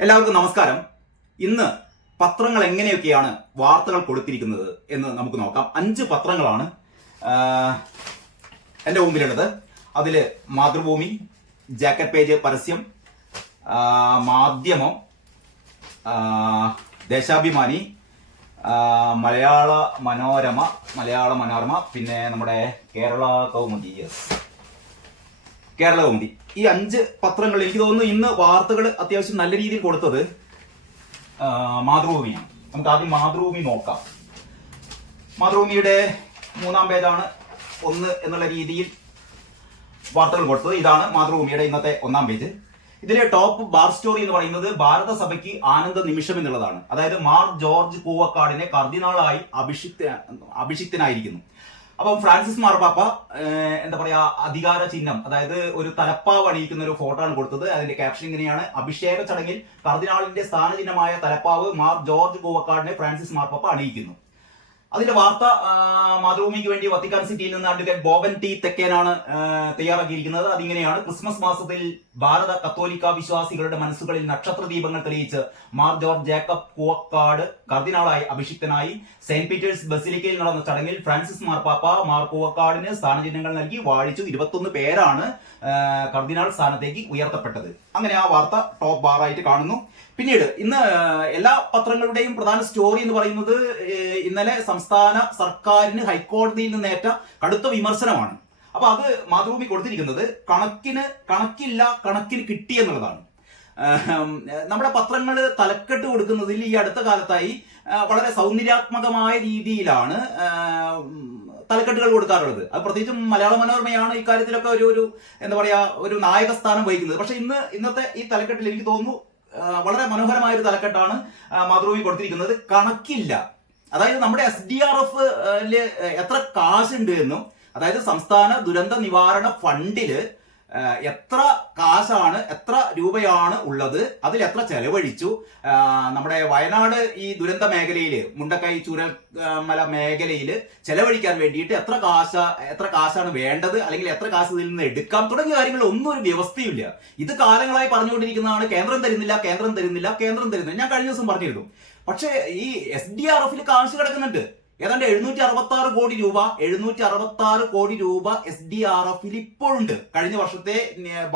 എല്ലാവർക്കും നമസ്കാരം. ഇന്ന് പത്രങ്ങൾ എങ്ങനെയൊക്കെയാണ് വാർത്തകൾ കൊടുത്തിരിക്കുന്നത് എന്ന് നമുക്ക് നോക്കാം. 5 പത്രങ്ങളാണ് എൻ്റെ മുമ്പിലുള്ളത്. അതിൽ മാതൃഭൂമി, ജാക്കറ്റ് പേജ് പരസ്യം, മാധ്യമം, ദേശാഭിമാനി, മലയാള മനോരമ, പിന്നെ നമ്മുടെ കേരള കൗമുദി. ഈ 5 പത്രങ്ങൾ എനിക്ക് തോന്നുന്നു ഇന്ന് വാർത്തകൾ അത്യാവശ്യം നല്ല രീതിയിൽ കൊടുത്തത് മാതൃഭൂമിയാണ്. നമുക്ക് ആദ്യം മാതൃഭൂമി നോക്കാം. മാതൃഭൂമിയുടെ 3-ാം പേജാണ് 1 എന്നുള്ള രീതിയിൽ വാർത്തകൾ കൊടുത്തത്. ഇതാണ് മാതൃഭൂമിയുടെ ഇന്നത്തെ 1-ാം പേജ്. ഇതിലെ ടോപ്പ് ബാർ സ്റ്റോറി എന്ന് പറയുന്നത് ഭാരത സഭയ്ക്ക് ആനന്ദ നിമിഷം എന്നുള്ളതാണ്. അതായത് മാർ ജോർജ് പൂവക്കാടിനെ കർദിനാളായി അഭിഷിക്തനായിരിക്കുന്നു. അപ്പം ഫ്രാൻസിസ് മാർപ്പാപ്പ എന്താ പറയാ അധികാര ചിഹ്നം, അതായത് ഒരു തലപ്പാവ് അണിയിക്കുന്ന ഒരു ഫോട്ടോ ആണ് കൊടുത്തത്. അതിന്റെ ക്യാപ്ഷൻ ഇങ്ങനെയാണ്: അഭിഷേക ചടങ്ങിൽ കർദിനാളിന്റെ സ്ഥാനചിഹ്നമായ തലപ്പാവ് മാർ ജോർജ് പൂവക്കാടിനെ ഫ്രാൻസിസ് മാർപ്പാപ്പ അണിയിക്കുന്നു. അതിന്റെ വാർത്ത മാതൃഭൂമിക്ക് വേണ്ടി വത്തിക്കാൻ സിറ്റിയിൽ നിന്ന് അഡ്വക്കേറ്റ് ബോബൻ ടി തെക്കേനാണ് തയ്യാറാക്കിയിരിക്കുന്നത്. അതിങ്ങനെയാണ്: ക്രിസ്മസ് മാസത്തിൽ ഭാരത കത്തോലിക്ക വിശ്വാസികളുടെ മനസ്സുകളിൽ നക്ഷത്ര ദീപങ്ങൾ തെളിയിച്ച് മാർ ജോർജ് ജേക്കബ് പൂവക്കാട് കർദിനാളായി അഭിഷിക്തനായി. സെന്റ് പീറ്റേഴ്സ് ബസിലിക്കയിൽ നടന്ന ചടങ്ങിൽ ഫ്രാൻസിസ് മാർപ്പാപ്പ മാർ പൂവക്കാടിന് സ്ഥാനചിഹ്നങ്ങൾ നൽകി വാഴിച്ചു. 21 പേരാണ് കർദിനാൾ സ്ഥാനത്തേക്ക് ഉയർത്തപ്പെട്ടത്. അങ്ങനെ ആ വാർത്ത ടോപ്പ് ബാറായിട്ട് കാണുന്നു. പിന്നീട് ഇന്ന് എല്ലാ പത്രങ്ങളുടെയും പ്രധാന സ്റ്റോറി എന്ന് പറയുന്നത് ഇന്നലെ സംസ്ഥാന സർക്കാരിന് ഹൈക്കോടതിയിൽ നിന്നേറ്റ കടുത്ത വിമർശനമാണ്. അപ്പൊ അത് മാതൃഭൂമി കൊടുത്തിരിക്കുന്നത് കണക്കിന് കിട്ടി എന്നുള്ളതാണ്. നമ്മുടെ പത്രങ്ങൾ തലക്കെട്ട് കൊടുക്കുന്നതിൽ ഈ അടുത്ത കാലത്തായി വളരെ സൗന്ദര്യാത്മകമായ രീതിയിലാണ് തലക്കെട്ടുകൾ കൊടുക്കാറുള്ളത്. അത് പ്രത്യേകിച്ചും മലയാള മനോരമയാണ് ഇക്കാര്യത്തിലൊക്കെ ഒരു എന്താ പറയാ ഒരു നായക സ്ഥാനം വഹിക്കുന്നത്. പക്ഷെ ഇന്നത്തെ ഈ തലക്കെട്ടിൽ എനിക്ക് തോന്നുന്നു വളരെ മനോഹരമായ ഒരു തലക്കെട്ടാണ് മാതൃഭൂമി കൊടുത്തിരിക്കുന്നത്. കണക്കില്ല. അതായത് നമ്മുടെ SDRF എത്ര കാശുണ്ട് എന്നും, അതായത് സംസ്ഥാന ദുരന്ത നിവാരണ ഫണ്ടില് എത്ര കാശാണ്, എത്ര രൂപയാണ് ഉള്ളത്, അതിൽ എത്ര ചെലവഴിച്ചു, നമ്മുടെ വയനാട് ഈ ദുരന്ത മേഖലയിൽ മുണ്ടക്കൈ ചൂരൽമല മേഖലയിൽ ചെലവഴിക്കാൻ വേണ്ടിയിട്ട് എത്ര കാശാണ് വേണ്ടത്, അല്ലെങ്കിൽ എത്ര കാശ് ഇതിൽ നിന്ന് എടുക്കാം തുടങ്ങിയ കാര്യങ്ങൾ ഒന്നും ഒരു വ്യവസ്ഥയില്ല. ഇത് കാലങ്ങളായി പറഞ്ഞുകൊണ്ടിരിക്കുന്നതാണ്. കേന്ദ്രം തരുന്നില്ല. ഞാൻ കഴിഞ്ഞ ദിവസം പറഞ്ഞിരുന്നു. പക്ഷേ ഈ SDRF കാശ് കിടക്കുന്നുണ്ട്. ഏതാണ്ട് 766 കോടി രൂപ SDRF ഇപ്പോഴുണ്ട്. കഴിഞ്ഞ വർഷത്തെ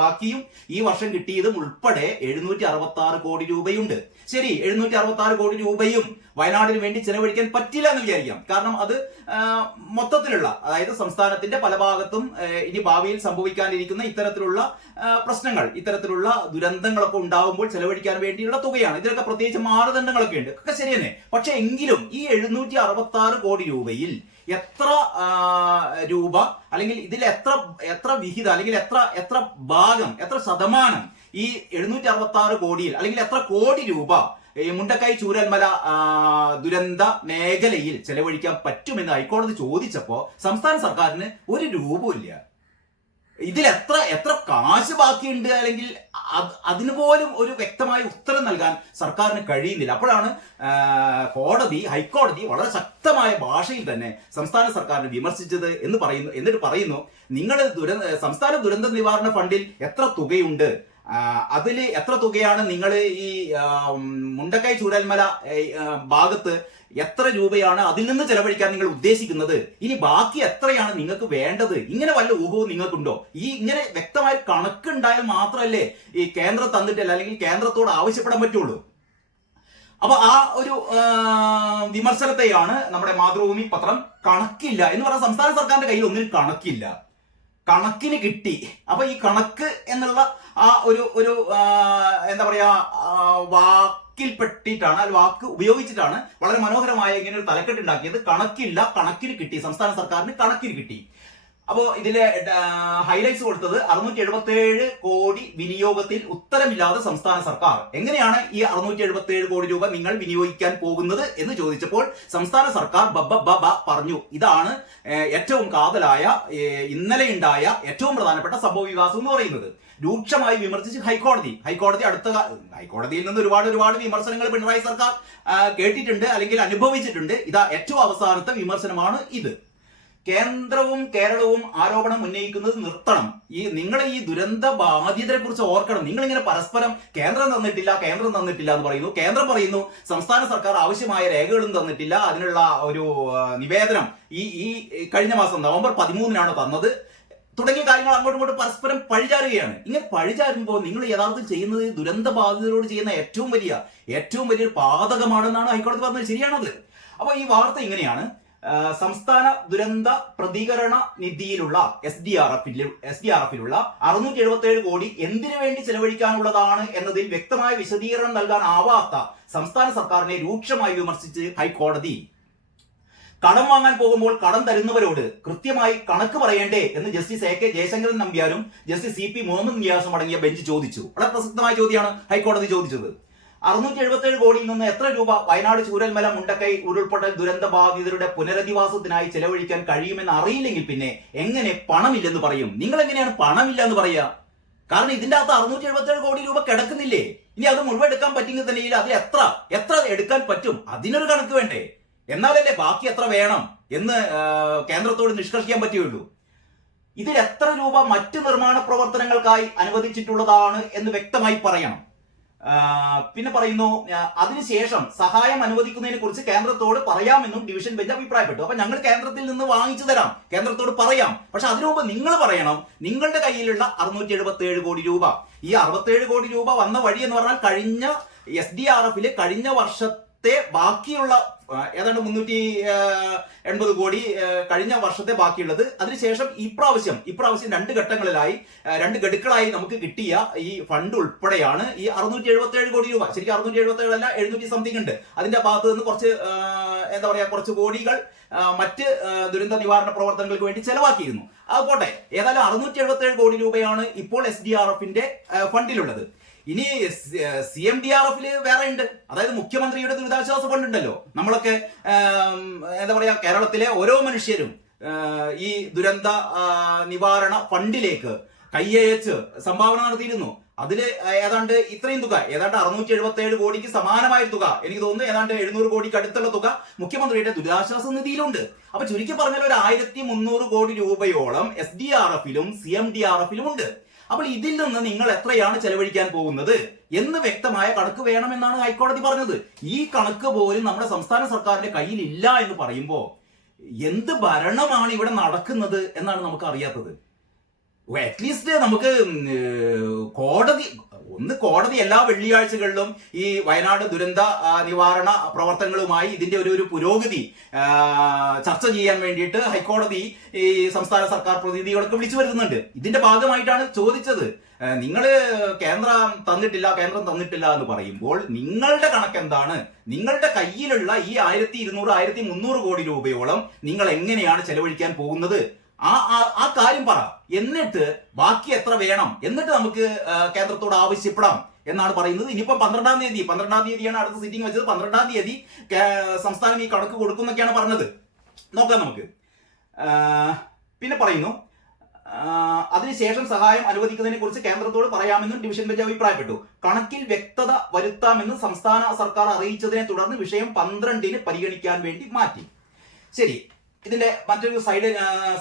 ബാക്കിയും ഈ വർഷം കിട്ടിയതും ഉൾപ്പെടെ 766 കോടി രൂപയുണ്ട്. ശരി, 766 കോടി രൂപയും വയനാടിന് വേണ്ടി ചെലവഴിക്കാൻ പറ്റില്ല എന്ന് വിചാരിക്കാം. കാരണം അത് മൊത്തത്തിലുള്ള, അതായത് സംസ്ഥാനത്തിന്റെ പല ഭാഗത്തും ഇനി ഭാവിയിൽ സംഭവിക്കാനിരിക്കുന്ന ഇത്തരത്തിലുള്ള പ്രശ്നങ്ങൾ, ഇത്തരത്തിലുള്ള ദുരന്തങ്ങളൊക്കെ ഉണ്ടാകുമ്പോൾ ചെലവഴിക്കാൻ വേണ്ടിയുള്ള തുകയാണ്. ഇതിലൊക്കെ പ്രത്യേകിച്ച് മാനദണ്ഡങ്ങളൊക്കെ ഉണ്ട്. ഒക്കെ ശരി തന്നെ. പക്ഷെ എങ്കിലും ഈ 766 കോടി രൂപയിൽ എത്ര രൂപ, അല്ലെങ്കിൽ ഇതിൽ എത്ര വിഹിതം, അല്ലെങ്കിൽ എത്ര ഭാഗം, എത്ര ശതമാനം ഈ 766 കോടിയിൽ, അല്ലെങ്കിൽ എത്ര കോടി രൂപ മുണ്ടക്കൈ ചൂരൽമല ദുരന്ത മേഖലയിൽ ചെലവഴിക്കാൻ പറ്റുമെന്ന് ഹൈക്കോടതി ചോദിച്ചപ്പോ സംസ്ഥാന സർക്കാരിന് ഒരു രൂപമില്ല. ഇതിൽ എത്ര കാശ് ബാക്കിയുണ്ട്, അല്ലെങ്കിൽ അതിന് പോലും ഒരു വ്യക്തമായ ഉത്തരം നൽകാൻ സർക്കാരിന് കഴിയുന്നില്ല. അപ്പോഴാണ് ഹൈക്കോടതി വളരെ ശക്തമായ ഭാഷയിൽ തന്നെ സംസ്ഥാന സർക്കാരിനെ വിമർശിച്ചത് എന്നിട്ട് പറയുന്നു, നിങ്ങൾ സംസ്ഥാന ദുരന്ത നിവാരണ ഫണ്ടിൽ എത്ര തുകയുണ്ട്, അതിൽ എത്ര തുകയാണ് നിങ്ങൾ ഈ മുണ്ടക്കൈ ചൂരൽമല ഭാഗത്ത് എത്ര രൂപയാണ് അതിൽ നിന്ന് ചെലവഴിക്കാൻ നിങ്ങൾ ഉദ്ദേശിക്കുന്നത്, ഇനി ബാക്കി എത്രയാണ് നിങ്ങൾക്ക് വേണ്ടത്, ഇങ്ങനെ വല്ല ഊഹവും നിങ്ങൾക്കുണ്ടോ? ഇങ്ങനെ വ്യക്തമായ കണക്കുണ്ടായാൽ മാത്രമല്ലേ ഈ കേന്ദ്രം തന്നിട്ടല്ല, അല്ലെങ്കിൽ കേന്ദ്രത്തോട് ആവശ്യപ്പെടാൻ പറ്റുള്ളൂ. അപ്പൊ ആ ഒരു വിമർശനത്തെയാണ് നമ്മുടെ മാതൃഭൂമി പത്രം കണക്കില്ല എന്ന് പറഞ്ഞ സംസ്ഥാന സർക്കാരിന്റെ കയ്യിൽ ഒന്നിനും കണക്കില്ല, കണക്കിന് കിട്ടി. അപ്പൊ ഈ കണക്ക് എന്നുള്ള ആ ഒരു എന്താ പറയാ വാക്കിൽപ്പെട്ടിട്ടാണ്, വാക്ക് ഉപയോഗിച്ചിട്ടാണ് വളരെ മനോഹരമായ ഇങ്ങനെ ഒരു തലക്കെട്ട് ഉണ്ടാക്കിയത്. കണക്കിന് കിട്ടി, സംസ്ഥാന സർക്കാരിന് കണക്കിന് കിട്ടി. അപ്പോ ഇതിലെ ഹൈലൈറ്റ്സ് കൊടുത്തത് 677 കോടി വിനിയോഗത്തിൽ ഉത്തരമില്ലാതെ സംസ്ഥാന സർക്കാർ. എങ്ങനെയാണ് ഈ 677 കോടി രൂപ നിങ്ങൾ വിനിയോഗിക്കാൻ പോകുന്നത് എന്ന് ചോദിച്ചപ്പോൾ സംസ്ഥാന സർക്കാർ പറഞ്ഞു. ഇതാണ് ഏറ്റവും കാതലായ, ഇന്നലെ ഉണ്ടായ ഏറ്റവും പ്രധാനപ്പെട്ട സംഭവ വികാസം എന്ന് പറയുന്നത്. രൂക്ഷമായി വിമർശിച്ച് ഹൈക്കോടതിയിൽ നിന്ന് ഒരുപാട് വിമർശനങ്ങൾ പിണറായി സർക്കാർ കേട്ടിട്ടുണ്ട്, അല്ലെങ്കിൽ അനുഭവിച്ചിട്ടുണ്ട്. ഇതാ ഏറ്റവും അവസാനത്തെ വിമർശനമാണ് ഇത്. കേന്ദ്രവും കേരളവും ആരോപണം ഉന്നയിക്കുന്നത് നിർത്തണം. നിങ്ങൾ ഈ ദുരന്ത ബാധിതരെ കുറിച്ച് ഓർക്കണം. നിങ്ങൾ ഇങ്ങനെ പരസ്പരം കേന്ദ്രം തന്നിട്ടില്ല എന്ന് പറയുന്നു. കേന്ദ്രം പറയുന്നു സംസ്ഥാന സർക്കാർ ആവശ്യമായ രേഖകളും തന്നിട്ടില്ല, അതിനുള്ള ഒരു നിവേദനം ഈ കഴിഞ്ഞ മാസം നവംബർ 13-നാണ് തന്നത് തുടങ്ങിയ കാര്യങ്ങൾ അങ്ങോട്ടും ഇങ്ങോട്ടും പരസ്പരം പഴിചാരുകയാണ്. ഇങ്ങനെ പഴിചാരുമ്പോൾ നിങ്ങൾ യഥാർത്ഥത്തിൽ ചെയ്യുന്നത് ദുരന്ത ബാധിതരോട് ചെയ്യുന്ന ഏറ്റവും വലിയൊരു പാതകമാണെന്നാണ് ഹൈക്കോടതി പറഞ്ഞത്. ശരിയാണത്. അപ്പൊ ഈ വാർത്ത ഇങ്ങനെയാണ്: സംസ്ഥാന ദുരന്ത പ്രതികരണ നിധിയിലുള്ള SDRF-ലുള്ള 677 കോടി എന്തിനു വേണ്ടി ചെലവഴിക്കാനുള്ളതാണ് എന്നതിൽ വ്യക്തമായ വിശദീകരണം നൽകാൻ ആവാത്ത സംസ്ഥാന സർക്കാരിനെ രൂക്ഷമായി വിമർശിച്ച് ഹൈക്കോടതി കടം വാങ്ങാൻ പോകുമ്പോൾ കടം തരുന്നവരോട് കൃത്യമായി കണക്ക് പറയേണ്ടേ എന്ന് ജസ്റ്റിസ് AK ജയശങ്കരൻ നമ്പ്യാരും ജസ്റ്റിസ് CP മുഹമ്മദ് നിയാസും അടങ്ങിയ ബെഞ്ച് ചോദിച്ചു. വളരെ പ്രസക്തമായ ചോദ്യമാണ് ഹൈക്കോടതി ചോദിച്ചത്. 677 കോടിയിൽ നിന്ന് എത്ര രൂപ വയനാട് ചൂരൽമല മുണ്ടക്കൈ ഉരുൾപൊട്ടൽ ദുരന്ത ബാധിതരുടെ പുനരധിവാസത്തിനായി ചെലവഴിക്കാൻ കഴിയുമെന്ന് അറിയില്ലെങ്കിൽ പിന്നെ എങ്ങനെ പണമില്ലെന്ന് പറയും? നിങ്ങൾ എങ്ങനെയാണ് പണമില്ല എന്ന് പറയുക? കാരണം ഇതിന്റെ അകത്ത് 677 കോടി രൂപ കിടക്കുന്നില്ലേ? ഇനി അത് മുഴുവൻ എടുക്കാൻ പറ്റുമെങ്കിൽ തന്നെ അതിൽ എത്ര എടുക്കാൻ പറ്റും? അതിനൊരു കണക്ക് വേണ്ടേ? എന്നാലല്ലേ ബാക്കി എത്ര വേണം എന്ന് കേന്ദ്രത്തോട് നിഷ്കർഷിക്കാൻ പറ്റുകയുള്ളൂ. ഇതിൽ എത്ര രൂപ മറ്റ് നിർമ്മാണ പ്രവർത്തനങ്ങൾക്കായി അനുവദിച്ചിട്ടുള്ളതാണ് എന്ന് വ്യക്തമായി പറയണം. പിന്നെ പറയുന്നു, അതിനുശേഷം സഹായം അനുവദിക്കുന്നതിനെ കുറിച്ച് കേന്ദ്രത്തോട് പറയാമെന്നും ഡിവിഷൻ ബെഞ്ച് അഭിപ്രായപ്പെട്ടു. അപ്പൊ ഞങ്ങൾ കേന്ദ്രത്തിൽ നിന്ന് വാങ്ങിച്ചു തരാം, കേന്ദ്രത്തോട് പറയാം. പക്ഷെ അതിനു മുമ്പ് നിങ്ങൾ പറയണം നിങ്ങളുടെ കയ്യിലുള്ള 677 കോടി രൂപ. ഈ 67 കോടി രൂപ വന്ന വഴി എന്ന് പറഞ്ഞാൽ കഴിഞ്ഞ SDRF-ല് കഴിഞ്ഞ വർഷത്തെ ബാക്കിയുള്ള ഏതാണ്ട് 380 കോടി കഴിഞ്ഞ വർഷത്തെ ബാക്കിയുള്ളത്. അതിനുശേഷം ഇപ്രാവശ്യം 2 ഗഡുക്കളായി നമുക്ക് കിട്ടിയ ഈ ഫണ്ട് ഉൾപ്പെടെയാണ് ഈ 677 കോടി രൂപ. ശരിക്കും 677 അല്ല, 700 സംതിങ് ഉണ്ട്. അതിന്റെ ഭാഗത്ത് നിന്ന് കുറച്ച് കോടികൾ മറ്റ് ദുരന്ത നിവാരണ പ്രവർത്തനങ്ങൾക്ക് വേണ്ടി ചെലവാക്കിയിരുന്നു. അത് പോട്ടെ, ഏതായാലും 677 കോടി രൂപയാണ് ഇപ്പോൾ SDRF-ന്റെ ഫണ്ടിലുള്ളത്. ഇനി CMDRF-ല് വേറെ ഉണ്ട്. അതായത് മുഖ്യമന്ത്രിയുടെ ദുരിതാശ്വാസ ഫണ്ട് ഉണ്ടല്ലോ. നമ്മളൊക്കെ കേരളത്തിലെ ഓരോ മനുഷ്യരും ഈ ദുരന്ത നിവാരണ ഫണ്ടിലേക്ക് കൈയച്ച് സംഭാവന നടത്തിയിരുന്നു. അതില് ഏതാണ്ട് ഇത്രയും തുക, ഏതാണ്ട് 677 കോടിക്ക് സമാനമായ തുക, എനിക്ക് തോന്നുന്നു ഏതാണ്ട് 700 കോടിക്ക് അടുത്തുള്ള തുക മുഖ്യമന്ത്രിയുടെ ദുരിതാശ്വാസ നിധിയിലുണ്ട്. അപ്പൊ ചുരുക്കി പറഞ്ഞാൽ ഒരു 1300 കോടി രൂപയോളം SDRF-ലും CMDRF-ലും ഉണ്ട്. അപ്പോൾ ഇതിൽ നിന്ന് നിങ്ങൾ എത്രയാണ് ചെലവഴിക്കാൻ പോകുന്നത് എന്ന് വ്യക്തമായ കണക്ക് വേണമെന്നാണ് ഹൈക്കോടതി പറഞ്ഞത്. ഈ കണക്ക് പോലും നമ്മുടെ സംസ്ഥാന സർക്കാരിന്റെ കയ്യിൽ ഇല്ല എന്ന് പറയുമ്പോൾ എന്ത് ഭരണമാണ് ഇവിടെ നടക്കുന്നത് എന്നാണ് നമുക്ക് അറിയാത്തത്. അറ്റ്ലീസ്റ്റ് നമുക്ക് കോടതി എല്ലാ വെള്ളിയാഴ്ചകളിലും ഈ വയനാട് ദുരന്ത നിവാരണ പ്രവർത്തനങ്ങളുമായി ഇതിന്റെ ഒരു പുരോഗതി ചർച്ച ചെയ്യാൻ വേണ്ടിയിട്ട് ഹൈക്കോടതി ഈ സംസ്ഥാന സർക്കാർ പ്രതിനിധികളൊക്കെ വിളിച്ചു വരുന്നുണ്ട്. ഇതിന്റെ ഭാഗമായിട്ടാണ് ചോദിച്ചത്. നിങ്ങൾ കേന്ദ്രം തന്നിട്ടില്ല എന്ന് പറയുമ്പോൾ നിങ്ങളുടെ കണക്ക് എന്താണ്? നിങ്ങളുടെ കയ്യിലുള്ള ഈ 1200-1300 കോടി രൂപയോളം നിങ്ങൾ എങ്ങനെയാണ് ചെലവഴിക്കാൻ പോകുന്നത്? ആ കാര്യം പറ. എന്നിട്ട് ബാക്കി എത്ര വേണം എന്നിട്ട് നമുക്ക് കേന്ദ്രത്തോട് ആവശ്യപ്പെടാം എന്നാണ് പറയുന്നത്. ഇനിയിപ്പം 12-ാം തീയതിയാണ് അടുത്ത സിറ്റിംഗ് വെച്ചത്. 12-ാം തീയതി സംസ്ഥാനം ഈ കണക്ക് കൊടുക്കുന്നൊക്കെയാണ് പറഞ്ഞത്. നോക്കാം നമുക്ക്. പിന്നെ പറയുന്നു, അതിനുശേഷം സഹായം അനുവദിക്കുന്നതിനെ കുറിച്ച് കേന്ദ്രത്തോട് പറയാമെന്നും ഡിവിഷൻ ബെഞ്ച് അഭിപ്രായപ്പെട്ടു. കണക്കിൽ വ്യക്തത വരുത്താമെന്ന് സംസ്ഥാന സർക്കാർ അറിയിച്ചതിനെ തുടർന്ന് വിഷയം 12-ന് പരിഗണിക്കാൻ വേണ്ടി മാറ്റി. ശരി, ഇതിന്റെ മറ്റൊരു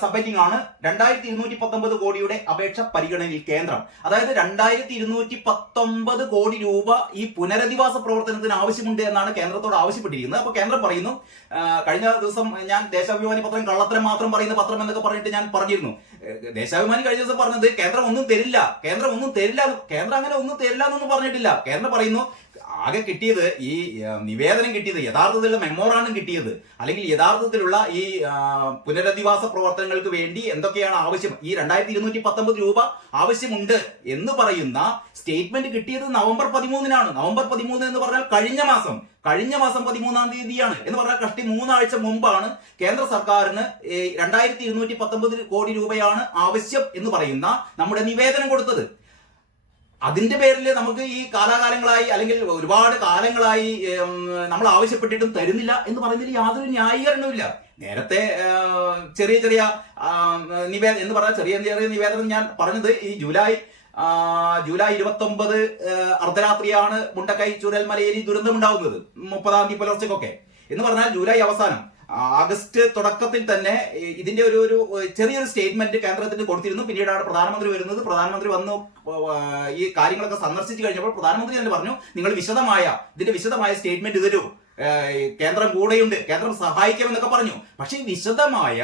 സബ്ഹെഡിംഗ് ആണ് 2219 കോടിയുടെ അപേക്ഷ പരിഗണനയിൽ കേന്ദ്രം. അതായത് 2219 കോടി രൂപ ഈ പുനരധിവാസ പ്രവർത്തനത്തിന് ആവശ്യമുണ്ട് എന്നാണ് കേന്ദ്രത്തോട് ആവശ്യപ്പെട്ടിരിക്കുന്നത്. അപ്പൊ കേന്ദ്രം പറയുന്നു, കഴിഞ്ഞ ദിവസം ഞാൻ ദേശാഭിമാനി പത്രം കള്ളത്തരം മാത്രം പറയുന്ന പത്രം എന്നൊക്കെ പറഞ്ഞിട്ട് ഞാൻ പറഞ്ഞിരുന്നു. ദേശാഭിമാനി കഴിഞ്ഞ ദിവസം പറഞ്ഞത് കേന്ദ്രം ഒന്നും തരില്ല. കേന്ദ്രം അങ്ങനെ ഒന്നും തരില്ല എന്നൊന്നും പറഞ്ഞിട്ടില്ല. കേന്ദ്രം പറയുന്നു ആകെ കിട്ടിയത് ഈ നിവേദനം കിട്ടിയത്, യഥാർത്ഥത്തിലുള്ള മെമ്മോറാണ്ടം കിട്ടിയത്, അല്ലെങ്കിൽ യഥാർത്ഥത്തിലുള്ള ഈ പുനരധിവാസ പ്രവർത്തനങ്ങൾക്ക് വേണ്ടി എന്തൊക്കെയാണ് ആവശ്യം, ഈ 2219 രൂപ ആവശ്യമുണ്ട് എന്ന് പറയുന്ന സ്റ്റേറ്റ്മെന്റ് കിട്ടിയത് നവംബർ 13-നാണ്. നവംബർ 13 എന്ന് പറഞ്ഞാൽ കഴിഞ്ഞ മാസം 13-ാം തീയതിയാണ്. എന്ന് പറഞ്ഞാൽ കഷ്ടി 3 ആഴ്ച മുമ്പാണ് കേന്ദ്ര സർക്കാരിന് 2219 കോടി രൂപയാണ് ആവശ്യം എന്ന് പറയുന്ന നമ്മുടെ നിവേദനം കൊടുത്തത്. അതിന്റെ പേരിൽ നമുക്ക് ഈ കാലാകാലങ്ങളായി അല്ലെങ്കിൽ ഒരുപാട് കാലങ്ങളായി നമ്മൾ ആവശ്യപ്പെട്ടിട്ടും തരുന്നില്ല എന്ന് പറയുന്നതിൽ യാതൊരു ന്യായീകരണവുമില്ല. നേരത്തെ ചെറിയ നിവേദനം എന്ന് പറഞ്ഞാൽ ചെറിയ നിവേദനം ഞാൻ പറഞ്ഞത് ഈ ജൂലൈ 29 അർദ്ധരാത്രിയാണ് മുണ്ടക്കൈ ചൂരൽമലയിൽ ദുരന്തം ഉണ്ടാകുന്നത്, 30-ാം തീയതി പുലർച്ചയ്ക്കൊക്കെ എന്ന് പറഞ്ഞാൽ ജൂലൈ അവസാനം. ആഗസ്റ്റ് തുടക്കത്തിൽ തന്നെ ഇതിന്റെ ഒരു ചെറിയൊരു സ്റ്റേറ്റ്മെന്റ് കേന്ദ്രത്തിന് കൊടുത്തിരുന്നു. പിന്നീടാണ് പ്രധാനമന്ത്രി വരുന്നത്. പ്രധാനമന്ത്രി വന്നു ഈ കാര്യങ്ങളൊക്കെ സന്ദർശിച്ചു കഴിഞ്ഞപ്പോൾ പ്രധാനമന്ത്രി തന്നെ പറഞ്ഞു, നിങ്ങൾ ഇതിന്റെ വിശദമായ സ്റ്റേറ്റ്മെന്റ് തരൂ, കേന്ദ്രം കൂടെയുണ്ട്, കേന്ദ്രം സഹായിക്കാമെന്നൊക്കെ പറഞ്ഞു. പക്ഷേ ഈ വിശദമായ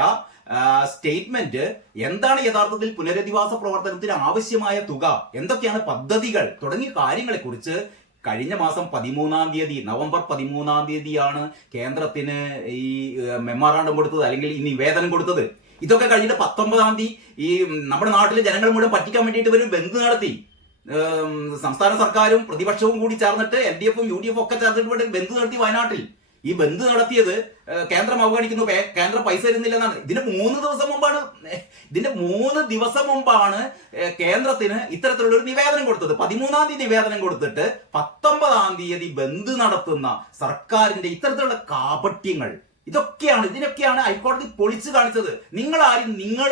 സ്റ്റേറ്റ്മെന്റ് എന്താണ് യഥാർത്ഥത്തിൽ പുനരധിവാസ പ്രവർത്തനത്തിന് ആവശ്യമായ തുക, എന്തൊക്കെയാണ് പദ്ധതികൾ തുടങ്ങിയ കാര്യങ്ങളെ കുറിച്ച് കഴിഞ്ഞ മാസം 13-ാം തീയതി, നവംബർ 13-ാം തീയതിയാണ് കേന്ദ്രത്തിന് ഈ മെമ്മോറാണ്ടം കൊടുത്തത്, അല്ലെങ്കിൽ ഈ നിവേദനം കൊടുത്തത്. ഇതൊക്കെ കഴിഞ്ഞിട്ട് 19-ാം തീയതി ഈ നമ്മുടെ നാട്ടിലെ ജനങ്ങൾ മുഴുവൻ പറ്റിക്കാൻ വേണ്ടിയിട്ട് ഒരു ബന്ദ് നടത്തി. സംസ്ഥാന സർക്കാരും പ്രതിപക്ഷവും കൂടി ചേർന്നിട്ട് LDF-ഉം UDF-ഉം ഒക്കെ ചേർന്നിട്ട് ബന്ദ് നടത്തി വയനാട്ടിൽ. ഈ ബന്ദ് നടത്തിയത് കേന്ദ്രം അവഗണിക്കുന്നു, കേന്ദ്രം പൈസ തരുന്നില്ല എന്നാണ്. ഇതിന്റെ 3 ദിവസം മുമ്പാണ് കേന്ദ്രത്തിന് ഇത്തരത്തിലുള്ള ഒരു നിവേദനം കൊടുത്തത്. 13-ാം തീയതി നിവേദനം കൊടുത്തിട്ട് 19-ാം തീയതി ബന്ദ് നടത്തുന്ന സർക്കാരിന്റെ ഇത്തരത്തിലുള്ള കാപട്യങ്ങൾ, ഇതിനൊക്കെയാണ് ഹൈക്കോടതി പൊളിച്ചു കാണിച്ചത്. നിങ്ങൾ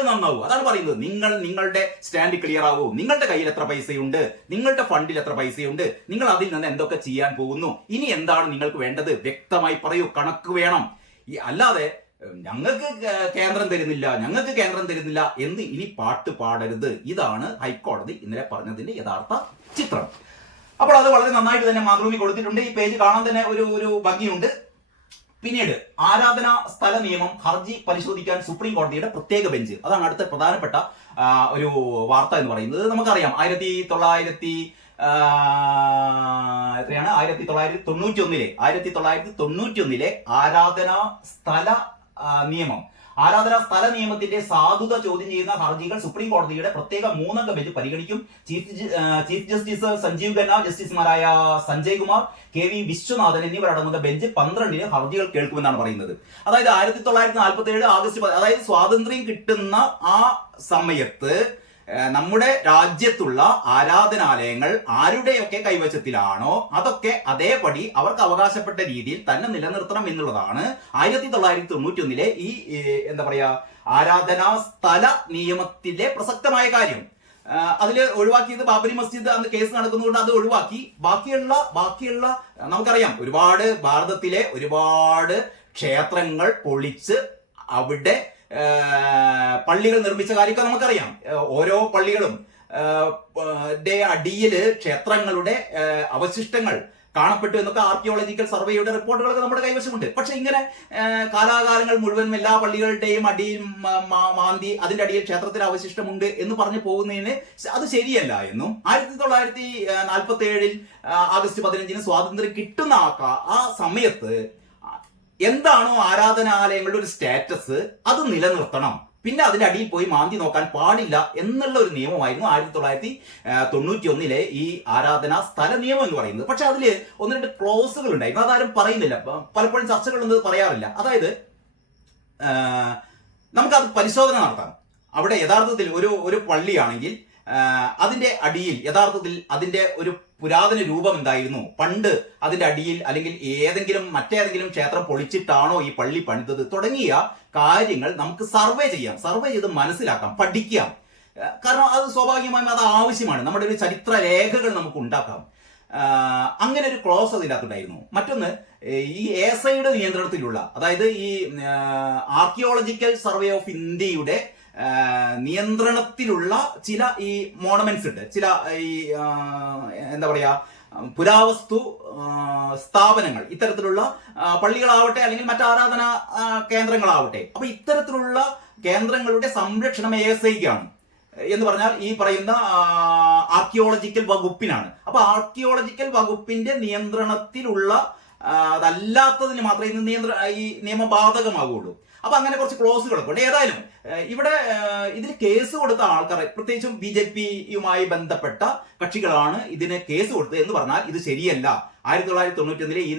നന്നാവൂ, അതാണ് പറയുന്നത്. നിങ്ങളുടെ സ്റ്റാൻഡ് ക്ലിയർ ആവൂ, നിങ്ങളുടെ കയ്യിൽ എത്ര പൈസയുണ്ട്, നിങ്ങളുടെ ഫണ്ടിൽ എത്ര പൈസയുണ്ട്, നിങ്ങൾ അതിൽ നിന്ന് എന്തൊക്കെ ചെയ്യാൻ പോകുന്നു, ഇനി എന്താണ് നിങ്ങൾക്ക് വേണ്ടത്, വ്യക്തമായി പറയൂ, കണക്ക് വേണം. അല്ലാതെ ഞങ്ങൾക്ക് കേന്ദ്രം തരുന്നില്ല എന്ന് ഇനി പാട്ട് പാടരുത്. ഇതാണ് ഹൈക്കോടതി ഇന്നലെ പറഞ്ഞതിന്റെ യഥാർത്ഥ ചിത്രം. അപ്പോൾ അത് വളരെ നന്നായിട്ട് തന്നെ മാതൃഭൂമി കൊടുത്തിട്ടുണ്ട്. ഈ പേജ് കാണാൻ തന്നെ ഒരു ഭംഗിയുണ്ട്. പിന്നീട് ആരാധനാ സ്ഥല നിയമം ഹർജി പരിശോധിക്കാൻ സുപ്രീം കോടതിയുടെ പ്രത്യേക ബെഞ്ച്, അതാണ് അടുത്ത പ്രധാനപ്പെട്ട ഒരു വാർത്ത എന്ന് പറയുന്നത്. നമുക്കറിയാം 1991-ലെ ആരാധനാ സ്ഥല നിയമത്തിന്റെ സാധുത ചോദ്യം ചെയ്യുന്ന ഹർജികൾ സുപ്രീം കോടതിയുടെ പ്രത്യേക 3-അംഗ ബെഞ്ച് പരിഗണിക്കും. ചീഫ് ജസ്റ്റിസ് സഞ്ജീവ് ഖന്ന, ജസ്റ്റിസുമാരായ സഞ്ജയ് കുമാർ, KV വിശ്വനാഥൻ എന്നിവരടങ്ങുന്ന ബെഞ്ച് 12-ന് ഹർജികൾ കേൾക്കുമെന്നാണ് പറയുന്നത്. അതായത് 1947 ആഗസ്റ്റ്, അതായത് സ്വാതന്ത്ര്യം കിട്ടുന്ന ആ സമയത്ത് നമ്മുടെ രാജ്യത്തുള്ള ആരാധനാലയങ്ങൾ ആരുടെയൊക്കെ കൈവശത്തിലാണോ അതൊക്കെ അതേപടി അവർക്ക് അവകാശപ്പെട്ട രീതിയിൽ തന്നെ നിലനിർത്തണം എന്നുള്ളതാണ് 1991-ലെ ഈ ആരാധനാ സ്ഥല നിയമത്തിലെ പ്രസക്തമായ കാര്യം. അതിൽ ഒഴിവാക്കിയത് ബാബരി മസ്ജിദ് അന്ന് കേസ് നടക്കുന്നതുകൊണ്ട് അത് ഒഴിവാക്കി. ബാക്കിയുള്ള നമുക്കറിയാം, ഭാരതത്തിലെ ഒരുപാട് ക്ഷേത്രങ്ങൾ പൊളിച്ച് അവിടെ പള്ളികൾ നിർമ്മിച്ച കാര്യമൊക്കെ നമുക്കറിയാം. ഓരോ പള്ളികളും അടിയില് ക്ഷേത്രങ്ങളുടെ അവശിഷ്ടങ്ങൾ കാണപ്പെട്ടു എന്നൊക്കെ ആർക്കിയോളജിക്കൽ സർവേയുടെ റിപ്പോർട്ടുകളൊക്കെ നമ്മുടെ കൈവശമുണ്ട്. പക്ഷെ ഇങ്ങനെ കാലാകാലങ്ങൾ മുഴുവൻ എല്ലാ പള്ളികളുടെയും അടിയിൽ മാന്തി അതിന്റെ അടിയിൽ ക്ഷേത്രത്തിന് അവശിഷ്ടമുണ്ട് എന്ന് പറഞ്ഞു പോകുന്നതിന് അത് ശരിയല്ല എന്നും 1947 ആഗസ്റ്റ് 15 സ്വാതന്ത്ര്യം കിട്ടുന്ന ആ സമയത്ത് എന്താണോ ആരാധനാലയങ്ങളുടെ ഒരു സ്റ്റാറ്റസ് അത് നിലനിർത്തണം, പിന്നെ അതിന്റെ അടിയിൽ പോയി മാന്തി നോക്കാൻ പാടില്ല എന്നുള്ള ഒരു നിയമമായിരുന്നു 1991-ലെ ഈ ആരാധനാ സ്ഥല നിയമം എന്ന് പറയുന്നത്. പക്ഷെ അതില് 1-2 ക്ലോസുകൾ ഉണ്ടായിരുന്നു, അതാരും പറയുന്നില്ല, പലപ്പോഴും ചർച്ചകളൊന്നും പറയാറില്ല. അതായത് നമുക്കത് പരിശോധന നടത്താം. അവിടെ യഥാർത്ഥത്തിൽ ഒരു പള്ളിയാണെങ്കിൽ അതിന്റെ അടിയിൽ യഥാർത്ഥത്തിൽ അതിന്റെ ഒരു പുരാതന രൂപം എന്തായിരുന്നു, പണ്ട് അതിന്റെ അടിയിൽ അല്ലെങ്കിൽ മറ്റേതെങ്കിലും ക്ഷേത്രം പൊളിച്ചിട്ടാണോ ഈ പള്ളി പണിതത് തുടങ്ങിയ കാര്യങ്ങൾ നമുക്ക് സർവേ ചെയ്ത് മനസ്സിലാക്കാം, പഠിക്കാം. കാരണം അത് സ്വാഭാവികമായും അത് ആവശ്യമാണ്. നമ്മുടെ ഒരു ചരിത്ര രേഖകൾ നമുക്ക് ഉണ്ടാക്കാം. അങ്ങനെ ഒരു ക്ലോസ് അതിനകത്തുണ്ടായിരുന്നു. മറ്റൊന്ന്, ഈ ASIയുടെ നിയന്ത്രണത്തിലുള്ള, അതായത് ഈ ആർക്കിയോളജിക്കൽ സർവേ ഓഫ് ഇന്ത്യയുടെ നിയന്ത്രണത്തിലുള്ള ചില ഈ മോണമെന്റ്സ് ഉണ്ട്, ചില ഈ പുരാവസ്തു സ്ഥാപനങ്ങൾ, ഇത്തരത്തിലുള്ള പള്ളികളാവട്ടെ അല്ലെങ്കിൽ മറ്റ് ആരാധനാ കേന്ദ്രങ്ങളാവട്ടെ. അപ്പൊ ഇത്തരത്തിലുള്ള കേന്ദ്രങ്ങളുടെ സംരക്ഷണം ASIക്കാണ് എന്ന് പറഞ്ഞാൽ ഈ പറയുന്ന ആർക്കിയോളജിക്കൽ വകുപ്പിനാണ്. അപ്പൊ ആർക്കിയോളജിക്കൽ വകുപ്പിന്റെ നിയന്ത്രണത്തിലുള്ള അതല്ലാത്തതിന് മാത്രമേ ഈ നിയമം ബാധകമാകുള്ളൂ. അപ്പൊ അങ്ങനെ കുറച്ച് ക്ലോസുകളൊക്കെ ഉണ്ട്. ഏതായാലും ഇവിടെ ഇതിന് കേസ് കൊടുത്ത ആൾക്കാർ, പ്രത്യേകിച്ചും BJPയുമായി ബന്ധപ്പെട്ട കക്ഷികളാണ് ഇതിന് കേസ് കൊടുത്തത് എന്ന് പറഞ്ഞാൽ ഇത് ശരിയല്ല. 1991-ലെ ഈ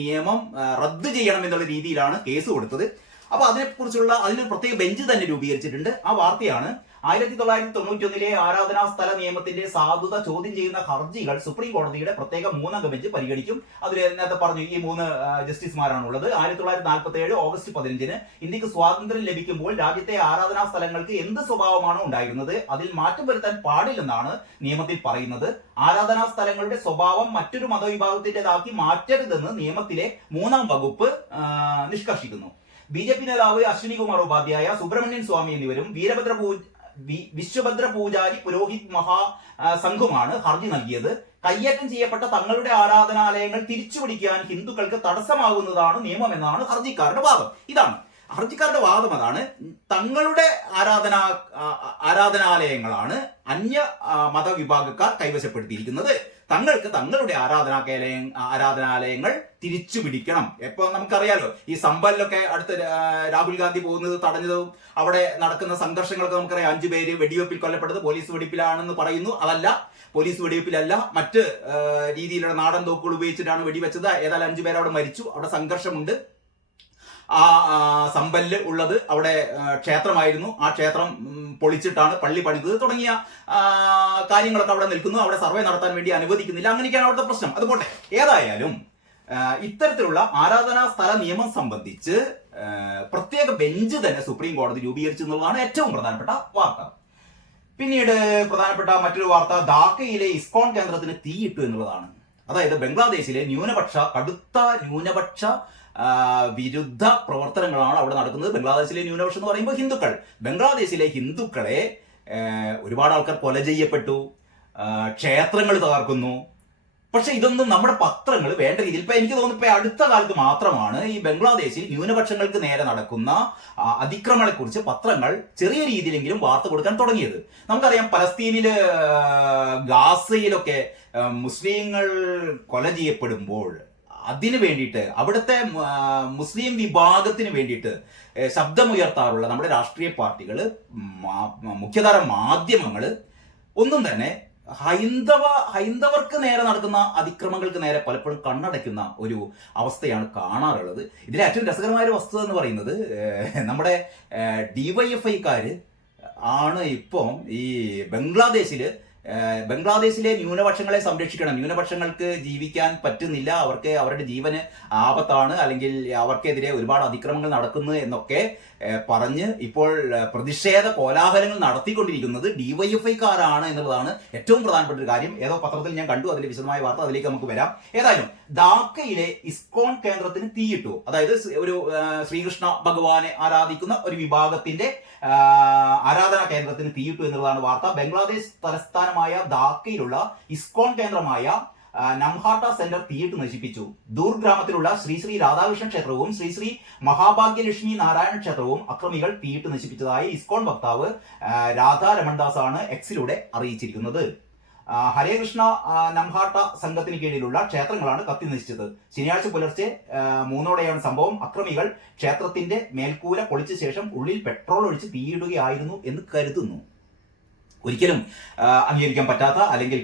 നിയമം റദ്ദ് ചെയ്യണം എന്നുള്ള രീതിയിലാണ് കേസ് കൊടുത്തത്. അപ്പൊ അതിനൊരു പ്രത്യേക ബെഞ്ച് തന്നെ രൂപീകരിച്ചിട്ടുണ്ട്. ആ വാർത്തയാണ് 1991-ലെ ആരാധനാ സ്ഥല നിയമത്തിന്റെ സാധുത ചോദ്യം ചെയ്യുന്ന ഹർജികൾ സുപ്രീം കോടതിയുടെ പ്രത്യേക 3-അംഗ ബെഞ്ച് പരിഗണിക്കും. അതിൽ നേരത്തെ പറഞ്ഞു ഈ 3 ജസ്റ്റിസുമാരാണുള്ളത്. 1947 ഓഗസ്റ്റ് 15 ഇന്ത്യക്ക് സ്വാതന്ത്ര്യം ലഭിക്കുമ്പോൾ രാജ്യത്തെ ആരാധനാ സ്ഥലങ്ങൾക്ക് എന്ത് സ്വഭാവമാണോ ഉണ്ടായിരുന്നത് അതിൽ മാറ്റം വരുത്താൻ പാടില്ലെന്നാണ് നിയമത്തിൽ പറയുന്നത്. ആരാധനാ സ്ഥലങ്ങളുടെ സ്വഭാവം മറ്റൊരു മതവിഭാഗത്തിൻ്റെതാക്കി മാറ്റരുതെന്ന് നിയമത്തിലെ 3-ാം വകുപ്പ് നിഷ്കർഷിക്കുന്നു. BJP നേതാവ് അശ്വിനി കുമാർ ഉപാധ്യായ, സുബ്രഹ്മണ്യൻ സ്വാമി എന്നിവരും വിശ്വഭദ്ര പൂജാരി പുരോഹിത് മഹാ സംഘുമാണ് ഹർജി നൽകിയത്. കയ്യേറ്റം ചെയ്യപ്പെട്ട തങ്ങളുടെ ആരാധനാലയങ്ങൾ തിരിച്ചുപിടിക്കാൻ ഹിന്ദുക്കൾക്ക് തടസ്സമാകുന്നതാണ് നിയമമെന്നാണ് ഹർജിക്കാരുടെ വാദം. ഇതാണ് ഹർജിക്കാരുടെ വാദം. അതാണ് തങ്ങളുടെ ആരാധനാലയങ്ങളാണ് അന്യ മതവിഭാഗക്കാർ കൈവശപ്പെടുത്തിയിരിക്കുന്നത്. തങ്ങൾക്ക് തങ്ങളുടെ ആരാധനാലയങ്ങൾ തിരിച്ചു പിടിക്കണം. എപ്പോ നമുക്കറിയാലോ, ഈ സംഭലിലൊക്കെ അടുത്ത് രാഹുൽ ഗാന്ധി പോകുന്നത് തടഞ്ഞതും അവിടെ നടക്കുന്ന സംഘർഷങ്ങളൊക്കെ നമുക്കറിയാം. 5 പേര് വെടിവെപ്പിൽ കൊല്ലപ്പെട്ടത് പോലീസ് വെടിവെപ്പിലാണെന്ന് പറയുന്നു. അതല്ല, പോലീസ് വെടിവെപ്പിലല്ല, മറ്റ് രീതിയിലുള്ള നാടൻ തോക്കുകൾ ഉപയോഗിച്ചിട്ടാണ് വെടിവെച്ചത്. ഏതായാലും 5 പേര് അവിടെ മരിച്ചു. അവിടെ സംഘർഷമുണ്ട്. ആ സമ്പല്ല് ഉള്ളത് അവിടെ ക്ഷേത്രമായിരുന്നു. ആ ക്ഷേത്രം പൊളിച്ചിട്ടാണ് പള്ളി പണിതത് തുടങ്ങിയ കാര്യങ്ങളൊക്കെ അവിടെ നിൽക്കുന്നു. അവിടെ സർവേ നടത്താൻ വേണ്ടി അനുവദിക്കുന്നില്ല. അങ്ങനെയൊക്കെയാണ് അവിടുത്തെ പ്രശ്നം. അതുപോലെ ഏതായാലും ഇത്തരത്തിലുള്ള ആരാധനാ സ്ഥല നിയമം സംബന്ധിച്ച് പ്രത്യേക ബെഞ്ച് തന്നെ സുപ്രീം കോടതി രൂപീകരിച്ചു എന്നുള്ളതാണ് ഏറ്റവും പ്രധാനപ്പെട്ട വാർത്ത. പിന്നീട് പ്രധാനപ്പെട്ട മറ്റൊരു വാർത്ത ധാക്കയിലെ ഇസ്കോൺ കേന്ദ്രത്തിന് തീയിട്ടു എന്നുള്ളതാണ്. അതായത് ബംഗ്ലാദേശിലെ കടുത്ത ന്യൂനപക്ഷ വിരുദ്ധ പ്രവർത്തനങ്ങളാണ് അവിടെ നടക്കുന്നത്. ബംഗ്ലാദേശിലെ ന്യൂനപക്ഷം എന്ന് പറയുമ്പോൾ ഹിന്ദുക്കൾ. ബംഗ്ലാദേശിലെ ഹിന്ദുക്കളെ ഒരുപാട് ആൾക്കാർ കൊല ചെയ്യപ്പെട്ടു, ക്ഷേത്രങ്ങൾ തകർക്കുന്നു. പക്ഷെ ഇതൊന്നും നമ്മുടെ പത്രങ്ങൾ വേണ്ട രീതിയിൽ, ഇപ്പൊ എനിക്ക് തോന്നുന്നു ഇപ്പൊ അടുത്ത കാലത്ത് മാത്രമാണ് ഈ ബംഗ്ലാദേശിൽ ന്യൂനപക്ഷങ്ങൾക്ക് നേരെ നടക്കുന്ന അതിക്രമങ്ങളെ കുറിച്ച് പത്രങ്ങൾ ചെറിയ രീതിയിലെങ്കിലും വാർത്ത കൊടുക്കാൻ തുടങ്ങിയത്. നമുക്കറിയാം, പലസ്തീനില് ഗാസയിലൊക്കെ മുസ്ലിങ്ങൾ കൊല ചെയ്യപ്പെടുമ്പോൾ അതിനു വേണ്ടിയിട്ട് അവിടുത്തെ മുസ്ലിം വിഭാഗത്തിന് വേണ്ടിയിട്ട് ശബ്ദമുയർത്താറുള്ള നമ്മുടെ രാഷ്ട്രീയ പാർട്ടികൾ, മുഖ്യധാര മാധ്യമങ്ങൾ ഒന്നും തന്നെ ഹൈന്ദവർക്ക് നേരെ നടക്കുന്ന അതിക്രമങ്ങൾക്ക് നേരെ പലപ്പോഴും കണ്ണടയ്ക്കുന്ന ഒരു അവസ്ഥയാണ് കാണാറുള്ളത്. ഇതിലെ ഏറ്റവും രസകരമായ ഒരു വസ്തുത എന്ന് പറയുന്നത്, നമ്മുടെ DYFIക്കാര് ആണ് ഇപ്പം ഈ ബംഗ്ലാദേശിലെ ന്യൂനപക്ഷങ്ങളെ സംരക്ഷിക്കണം, ന്യൂനപക്ഷങ്ങൾക്ക് ജീവിക്കാൻ പറ്റുന്നില്ല, അവർക്ക് അവരുടെ ജീവന് ആപത്താണ്, അല്ലെങ്കിൽ അവർക്കെതിരെ ഒരുപാട് അതിക്രമങ്ങൾ നടക്കുന്നു എന്നൊക്കെ പറഞ്ഞ് ഇപ്പോൾ പ്രതിഷേധ കോലാഹലങ്ങൾ നടത്തിക്കൊണ്ടിരിക്കുന്നത് DYFIക്കാരാണ് എന്നുള്ളതാണ് ഏറ്റവും പ്രധാനപ്പെട്ട ഒരു കാര്യം. ഏതോ പത്രത്തിൽ ഞാൻ കണ്ടു, അതിന്റെ വിശദമായ വാർത്ത, അതിലേക്ക് നമുക്ക് വരാം. ഏതായാലും ധാക്കയിലെ ഇസ്കോൺ കേന്ദ്രത്തിന് തീയിട്ടു. അതായത് ഒരു ശ്രീകൃഷ്ണ ഭഗവാനെ ആരാധിക്കുന്ന ഒരു വിഭാഗത്തിന്റെ ആരാധനാ കേന്ദ്രത്തിന് തീയിട്ടു എന്നുള്ളതാണ് വാർത്ത. ബംഗ്ലാദേശ് തലസ്ഥാനമായ ധാക്കയിലുള്ള ഇസ്കോൺ കേന്ദ്രമായ നംഹാട്ട സെന്റർ തീയിട്ട് നശിപ്പിച്ചു. ദൂർ ഗ്രാമത്തിലുള്ള ശ്രീ ശ്രീ രാധാകൃഷ്ണൻ ക്ഷേത്രവും ശ്രീ ശ്രീ മഹാഭാഗ്യലക്ഷ്മി നാരായണ ക്ഷേത്രവും അക്രമികൾ തീയിട്ട് നശിപ്പിച്ചതായി ഇസ്കോൺ വക്താവ് രാധാ രമൺദാസ് ആണ് എക്സിലൂടെ അറിയിച്ചിരിക്കുന്നത്. ഹരേ കൃഷ്ണ നംഹാട്ട സംഘത്തിന് കീഴിലുള്ള ക്ഷേത്രങ്ങളാണ് കത്തി നശിച്ചത്. ശനിയാഴ്ച പുലർച്ചെ 3 സംഭവം. അക്രമികൾ ക്ഷേത്രത്തിന്റെ മേൽക്കൂര പൊളിച്ച ശേഷം ഉള്ളിൽ പെട്രോൾ ഒഴിച്ച് തീയിടുകയായിരുന്നു എന്ന് കരുതുന്നു. ഒരിക്കലും അംഗീകരിക്കാൻ പറ്റാത്ത, അല്ലെങ്കിൽ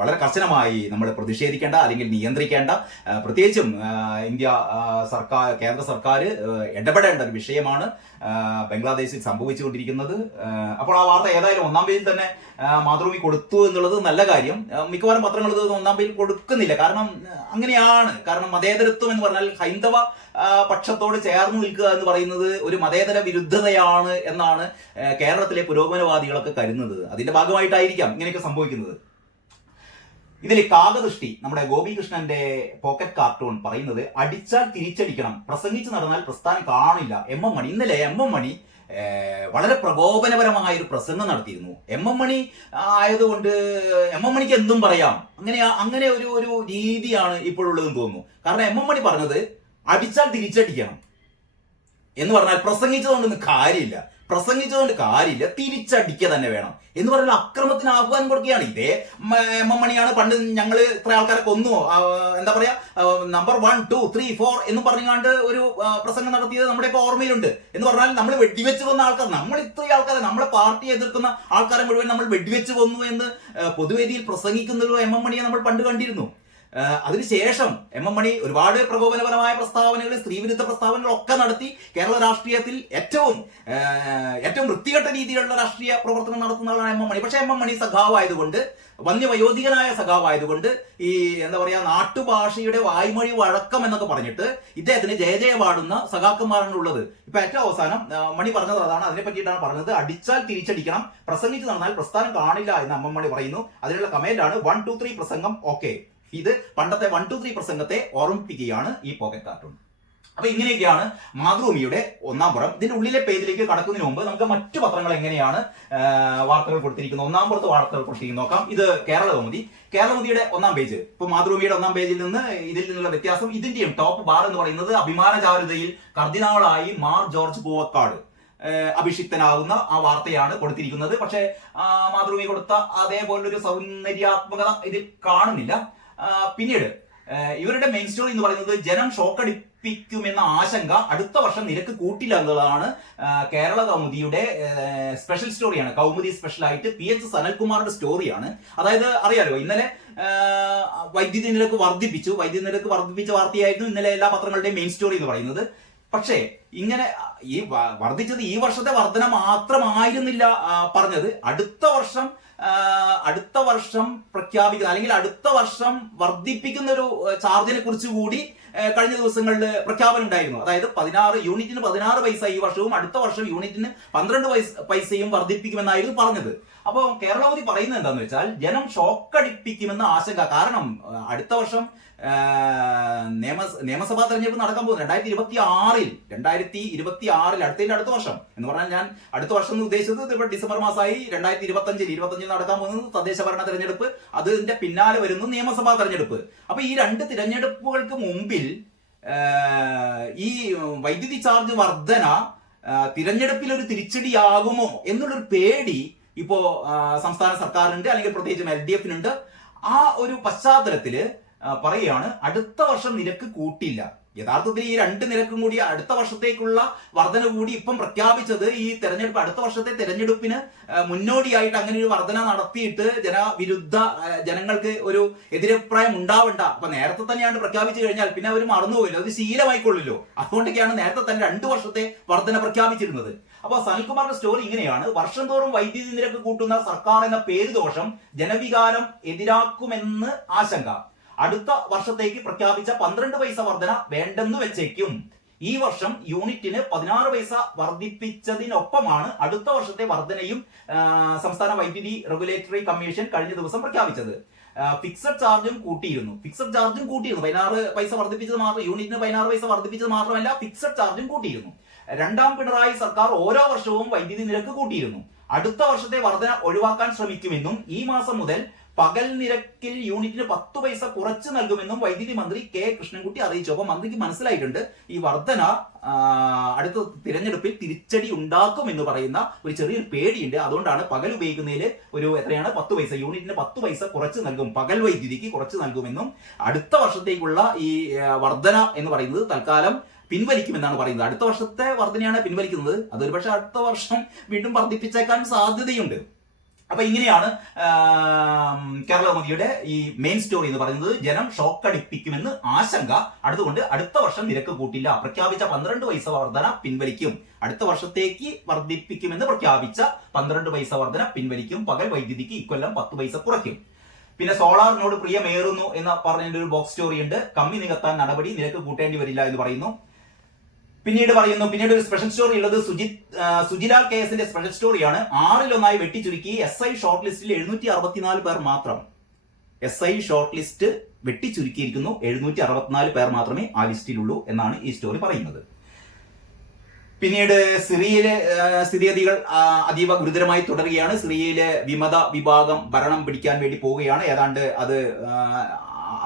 വളരെ കർശനമായി നമ്മൾ പ്രതിഷേധിക്കേണ്ട, അല്ലെങ്കിൽ നിയന്ത്രിക്കേണ്ട, പ്രത്യേകിച്ചും കേന്ദ്ര സർക്കാർ ഇടപെടേണ്ട ഒരു വിഷയമാണ് ബംഗ്ലാദേശിൽ സംഭവിച്ചുകൊണ്ടിരിക്കുന്നത്. അപ്പോൾ ആ വാർത്ത ഏതായാലും 1-ാം പേജിൽ തന്നെ മാതൃഭൂമി കൊടുത്തു എന്നുള്ളത് നല്ല കാര്യം. മിക്കവാറും പത്രങ്ങൾ ഇത് 1-ാം പേജിൽ കൊടുക്കുന്നില്ല. അങ്ങനെയാണ്. കാരണം മതേതരത്വം എന്ന് പറഞ്ഞാൽ ഹൈന്ദവ പക്ഷത്തോട് ചേർന്ന് നിൽക്കുക എന്ന് പറയുന്നത് ഒരു മതേതര വിരുദ്ധതയാണ് എന്നാണ് കേരളത്തിലെ പുരോഗമനവാദികളൊക്കെ കരുതുന്നത്. അതിന്റെ ഭാഗമായിട്ടായിരിക്കാം ഇങ്ങനെയൊക്കെ സംഭവിക്കുന്നത്. ഇതിൽ കാകദൃഷ്ടി, നമ്മുടെ ഗോപികൃഷ്ണന്റെ പോക്കറ്റ് കാർട്ടൂൺ പറയുന്നത്, അടിച്ചാൽ തിരിച്ചടിക്കണം, പ്രസംഗിച്ച് നടന്നാൽ പ്രസ്ഥാനം കാണില്ല. MM മണി, ഇന്നലെ MM മണി വളരെ പ്രകോപനപരമായ ഒരു പ്രസംഗം നടത്തിയിരുന്നു. MM മണി ആയതുകൊണ്ട് MM മണിക്ക് എന്തും പറയാം, അങ്ങനെ ഒരു രീതിയാണ് ഇപ്പോഴുള്ളതെന്ന് തോന്നുന്നു. കാരണം MM മണി പറഞ്ഞത് അടിച്ചാൽ തിരിച്ചടിക്കണം എന്ന് പറഞ്ഞാൽ പ്രസംഗിച്ചതുകൊണ്ടൊന്നും കാര്യമില്ല, തിരിച്ചടിക്കുക തന്നെ വേണം എന്ന് പറയുന്ന അക്രമത്തിന് ആഹ്വാനം കൊടുക്കുകയാണ്. ഇതേ MM മണിയാണ് പണ്ട് ഞങ്ങൾ ഇത്ര ആൾക്കാരെ കൊന്നു, എന്താ പറയാ, നമ്പർ 1, 2, 3, 4 എന്ന് പറഞ്ഞുകൊണ്ട് ഒരു പ്രസംഗം നടത്തിയത് നമ്മുടെയൊക്കെ ഓർമ്മയിലുണ്ട്. എന്ന് പറഞ്ഞാൽ നമ്മൾ വെടിവെച്ച് കൊന്ന ആൾക്കാർ, നമ്മൾ ഇത്രയും ആൾക്കാരെ, നമ്മളെ പാർട്ടിയെ എതിർക്കുന്ന ആൾക്കാരെ മുഴുവൻ നമ്മൾ വെടിവെച്ച് കൊന്നു എന്ന് പൊതുവേദിയിൽ പ്രസംഗിക്കുന്ന ഒരു MM മണിയെ നമ്മൾ പണ്ട് കണ്ടിരുന്നു. അതിനുശേഷം MM മണി ഒരുപാട് പ്രകോപനപരമായ പ്രസ്താവനകൾ, സ്ത്രീവിരുദ്ധ പ്രസ്താവനകളൊക്കെ നടത്തി കേരള രാഷ്ട്രീയത്തിൽ ഏറ്റവും വൃത്തികെട്ട രീതിയിലുള്ള രാഷ്ട്രീയ പ്രവർത്തനം നടത്തുന്ന ആളാണ് MM മണി. പക്ഷെ MM മണി സഖാവായതുകൊണ്ട്, വന്യവയോധികനായ സഖാവായതുകൊണ്ട്, ഈ എന്താ പറയാ, നാട്ടുഭാഷയുടെ വായ്മൊഴി വഴക്കം എന്നൊക്കെ പറഞ്ഞിട്ട് ഇദ്ദേഹത്തിന് ജയ പാടുന്ന സഖാക്കന്മാരാണ് ഉള്ളത്. ഇപ്പൊ ഏറ്റവും അവസാനം മണി പറഞ്ഞത് അതാണ്. അതിനെ പറ്റിയിട്ടാണ് പറഞ്ഞത്, അടിച്ചാൽ തിരിച്ചടിക്കണം, പ്രസംഗിച്ച് നടന്നാൽ പ്രസ്ഥാനം കാണില്ല എന്ന് MM മണി പറയുന്നു. അതിനുള്ള കമന്റാണ് 1, 2, 3 പ്രസംഗം ഓക്കെ. ഇത് പണ്ടത്തെ 1, 2, 3 പ്രസംഗത്തെ ഓർമ്മിപ്പിക്കുകയാണ് ഈ പോക്കറ്റ് കാർട്ടൂൺ. അപ്പൊ ഇങ്ങനെയൊക്കെയാണ് മാതൃഭൂമിയുടെ ഒന്നാം പുറം. ഇതിന്റെ ഉള്ളിലെ പേജിലേക്ക് കടക്കുന്നതിന് മുമ്പ് നമുക്ക് മറ്റു പത്രങ്ങൾ എങ്ങനെയാണ് വാർത്തകൾ കൊടുത്തിരിക്കുന്നത്, ഒന്നാം പുറത്ത് വാർത്തകൾ കൊടുത്തിരിക്കുന്നത് നോക്കാം. ഇത് കേരളകൗമുദിയുടെ ഒന്നാം പേജ്. ഇപ്പൊ മാതൃഭൂമിയുടെ ഒന്നാം പേജിൽ നിന്ന് ഇതിൽ നിന്നുള്ള വ്യത്യാസം, ഇതിന്റെയും ടോപ്പ് ബാർ എന്ന് പറയുന്നത് അഭിമാനചാരുതയിൽ കർദിനാളായി മാർ ജോർജ് പൂവക്കാട് അഭിഷിക്തനാകുന്ന ആ വാർത്തയാണ് കൊടുത്തിരിക്കുന്നത്. പക്ഷെ മാതൃഭൂമി കൊടുത്ത അതേപോലൊരു സൗന്ദര്യാത്മകത ഇതിൽ കാണുന്നില്ല. പിന്നീട് ഇവരുടെ മെയിൻ സ്റ്റോറി എന്ന് പറയുന്നത് ജനം ഷോക്കടിപ്പിക്കുമെന്ന ആശങ്ക, അടുത്ത വർഷം നിരക്ക് കൂട്ടില്ല എന്നതാണ് കേരളകൗമുദിയുടെ സ്പെഷ്യൽ സ്റ്റോറിയാണ്. കൗമുദി സ്പെഷ്യൽ ആയിട്ട് PH സനൽകുമാറിന്റെ സ്റ്റോറിയാണ്. അതായത് അറിയാലോ, ഇന്നലെ വൈദ്യുതി നിരക്ക് വർദ്ധിപ്പിച്ച വാർത്തയായിരുന്നു ഇന്നലെ എല്ലാ പത്രങ്ങളുടെയും മെയിൻ സ്റ്റോറി എന്ന് പറയുന്നത്. പക്ഷേ ഇങ്ങനെ ഈ വർദ്ധിച്ചത് ഈ വർഷത്തെ വർധന മാത്രമായിരുന്നില്ല പറഞ്ഞത്. അടുത്ത വർഷം പ്രഖ്യാപിക്കുന്ന അല്ലെങ്കിൽ അടുത്ത വർഷം വർദ്ധിപ്പിക്കുന്ന ഒരു ചാർജിനെ കുറിച്ച് കൂടി കഴിഞ്ഞ ദിവസങ്ങളിൽ പ്രഖ്യാപനം ഉണ്ടായിരുന്നു. അതായത് 16 യൂണിറ്റിന് 16 പൈസ ഈ വർഷവും അടുത്ത വർഷം യൂണിറ്റിന് 12 പൈസയും വർദ്ധിപ്പിക്കുമെന്നായിരുന്നു പറഞ്ഞത്. അപ്പോൾ കേരളകൗമുദി പറയുന്നത് എന്താണെന്ന് വെച്ചാൽ ജനം ഷോക്കടിപ്പിക്കുമെന്ന ആശങ്ക. കാരണം അടുത്ത വർഷം നിയമസഭാ തെരഞ്ഞെടുപ്പ് നടക്കാൻ പോകുന്നു 2026 അടുത്ത വർഷം എന്ന് പറഞ്ഞാൽ ഞാൻ അടുത്ത വർഷം എന്ന് ഉദ്ദേശിച്ചത് ഇപ്പോൾ ഡിസംബർ മാസമായി 2025 നടക്കാൻ പോകുന്നത് തദ്ദേശ ഭരണ തെരഞ്ഞെടുപ്പ്, അതിന്റെ പിന്നാലെ വരുന്നു നിയമസഭാ തെരഞ്ഞെടുപ്പ്. അപ്പൊ ഈ രണ്ട് തിരഞ്ഞെടുപ്പുകൾക്ക് മുമ്പിൽ ഈ വൈദ്യുതി ചാർജ് വർധന തിരഞ്ഞെടുപ്പിൽ ഒരു തിരിച്ചടിയാകുമോ എന്നുള്ളൊരു പേടി ഇപ്പോ സംസ്ഥാന സർക്കാരിനുണ്ട്, അല്ലെങ്കിൽ പ്രത്യേകിച്ചും LDF-നുണ്ട്. ആ ഒരു പശ്ചാത്തലത്തില് പറയുകയാണ് അടുത്ത വർഷം നിരക്ക് കൂട്ടില്ല. യഥാർത്ഥത്തിൽ ഈ രണ്ട് നിരക്കും കൂടി അടുത്ത വർഷത്തേക്കുള്ള വർധന കൂടി ഇപ്പം പ്രഖ്യാപിച്ചത് ഈ തെരഞ്ഞെടുപ്പ്, അടുത്ത വർഷത്തെ തെരഞ്ഞെടുപ്പിന് മുന്നോടിയായിട്ട് അങ്ങനെ ഒരു വർധന നടത്തിയിട്ട് ജനങ്ങൾക്ക് ഒരു എതിരഭിപ്രായം ഉണ്ടാവണ്ട. അപ്പൊ നേരത്തെ തന്നെയാണ് പ്രഖ്യാപിച്ചു കഴിഞ്ഞാൽ പിന്നെ അവർ മറന്നുപോയില്ലോ, അത് ശീലമായിക്കൊള്ളില്ലോ. അതുകൊണ്ടൊക്കെയാണ് നേരത്തെ തന്നെ 2 വർഷത്തെ വർധന പ്രഖ്യാപിച്ചിരുന്നത്. അപ്പോൾ സനൽകുമാറിന്റെ സ്റ്റോറി ഇങ്ങനെയാണ്: വർഷം തോറും വൈദ്യുതി നിരക്ക് കൂട്ടുന്ന സർക്കാർ എന്ന പേരുദോഷം ജനവികാരം എതിരാക്കുമെന്ന് ആശങ്ക. അടുത്ത വർഷത്തേക്ക് പ്രഖ്യാപിച്ച 12 പൈസ വർധന വേണ്ടെന്ന് വെച്ചേക്കും. ഈ വർഷം യൂണിറ്റിന് 16 പൈസ വർദ്ധിപ്പിച്ചതിനൊപ്പമാണ് അടുത്ത വർഷത്തെ വർധനയും സംസ്ഥാന വൈദ്യുതി റെഗുലേറ്ററി കമ്മീഷൻ കഴിഞ്ഞ ദിവസം പ്രഖ്യാപിച്ചത്. ഫിക്സഡ് ചാർജും കൂട്ടിയിരുന്നു. 16 പൈസ വർദ്ധിപ്പിച്ചത് മാത്രം, യൂണിറ്റിന് 16 പൈസ വർദ്ധിപ്പിച്ചത് മാത്രമല്ല, ഫിക്സഡ് ചാർജും കൂട്ടിയിരുന്നു. രണ്ടാം പിണറായി സർക്കാർ ഓരോ വർഷവും വൈദ്യുതി നിരക്ക് കൂട്ടിയിരുന്നു. അടുത്ത വർഷത്തെ വർധന ഒഴിവാക്കാൻ ശ്രമിക്കുമെന്നും ഈ മാസം മുതൽ പകൽ നിരക്കിൽ യൂണിറ്റിന് 10 പൈസ കുറച്ച് നൽകുമെന്നും വൈദ്യുതി മന്ത്രി K കൃഷ്ണൻകുട്ടി അറിയിച്ചു. അപ്പൊ മന്ത്രിക്ക് മനസ്സിലായിട്ടുണ്ട് ഈ വർധന അടുത്ത തിരഞ്ഞെടുപ്പിൽ തിരിച്ചടി ഉണ്ടാക്കും എന്ന് പറയുന്ന ഒരു ചെറിയൊരു പേടിയുണ്ട്. അതുകൊണ്ടാണ് പകൽ ഉപയോഗിക്കുന്നതിൽ ഒരു എത്രയാണ് 10 പൈസ, യൂണിറ്റിന് 10 പൈസ കുറച്ച് നൽകും, പകൽ വൈദ്യുതിക്ക് കുറച്ച് നൽകുമെന്നും അടുത്ത വർഷത്തേക്കുള്ള ഈ വർധന എന്ന് പറയുന്നത് തൽക്കാലം പിൻവലിക്കുമെന്നാണ് പറയുന്നത്. അടുത്ത വർഷത്തെ വർധനയാണ് പിൻവലിക്കുന്നത്. അതൊരു പക്ഷെ അടുത്ത വർഷം വീണ്ടും വർദ്ധിപ്പിച്ചേക്കാൻ സാധ്യതയുണ്ട്. അപ്പൊ ഇങ്ങനെയാണ് കേരളകൗമുദിയുടെ ഈ മെയിൻ സ്റ്റോറി എന്ന് പറയുന്നത്. ജനം ഷോക്കടിപ്പിക്കുമെന്ന് ആശങ്ക, അതുകൊണ്ട് അടുത്ത വർഷം നിരക്ക് കൂട്ടില്ല. പ്രഖ്യാപിച്ച 12 പൈസ വർധന പിൻവലിക്കും. അടുത്ത വർഷത്തേക്ക് വർദ്ധിപ്പിക്കുമെന്ന് പ്രഖ്യാപിച്ച 12 പൈസ വർധന പിൻവലിക്കും. പകൽ വൈദ്യുതിക്ക് ഇക്കൊല്ലം 10 പൈസ കുറയ്ക്കും. പിന്നെ സോളാറിനോട് പ്രിയമേറുന്നു എന്ന് പറഞ്ഞതിന്റെ ഒരു ബോക്സ് സ്റ്റോറി ഉണ്ട്. കമ്മി നികത്താൻ നടപടി, നിരക്ക് കൂട്ടേണ്ടി വരില്ല എന്ന് പറയുന്നു. പിന്നീട് ഒരു സ്പെഷ്യൽ സ്റ്റോറി ഉള്ളത് സുജിലാൽ കേസിന്റെ സ്പെഷ്യൽ സ്റ്റോറിയാണ്. 6-1 വെട്ടിച്ചുരുക്കി SI ഷോർട്ട് ലിസ്റ്റിൽ 764 പേർ മാത്രം. SI short list വെട്ടിച്ചുരുക്കിയിരിക്കുന്നു. 764 പേർ മാത്രമേ ആ ലിസ്റ്റിലുള്ളൂ എന്നാണ് ഈ സ്റ്റോറി പറയുന്നത്. പിന്നീട് സിറിയയിലെ സ്ഥിതിഗതികൾ അതീവ ഗുരുതരമായി തുടരുകയാണ്. സിറിയയിലെ വിമത വിഭാഗം ഭരണം പിടിക്കാൻ വേണ്ടി പോവുകയാണ്. ഏതാണ്ട്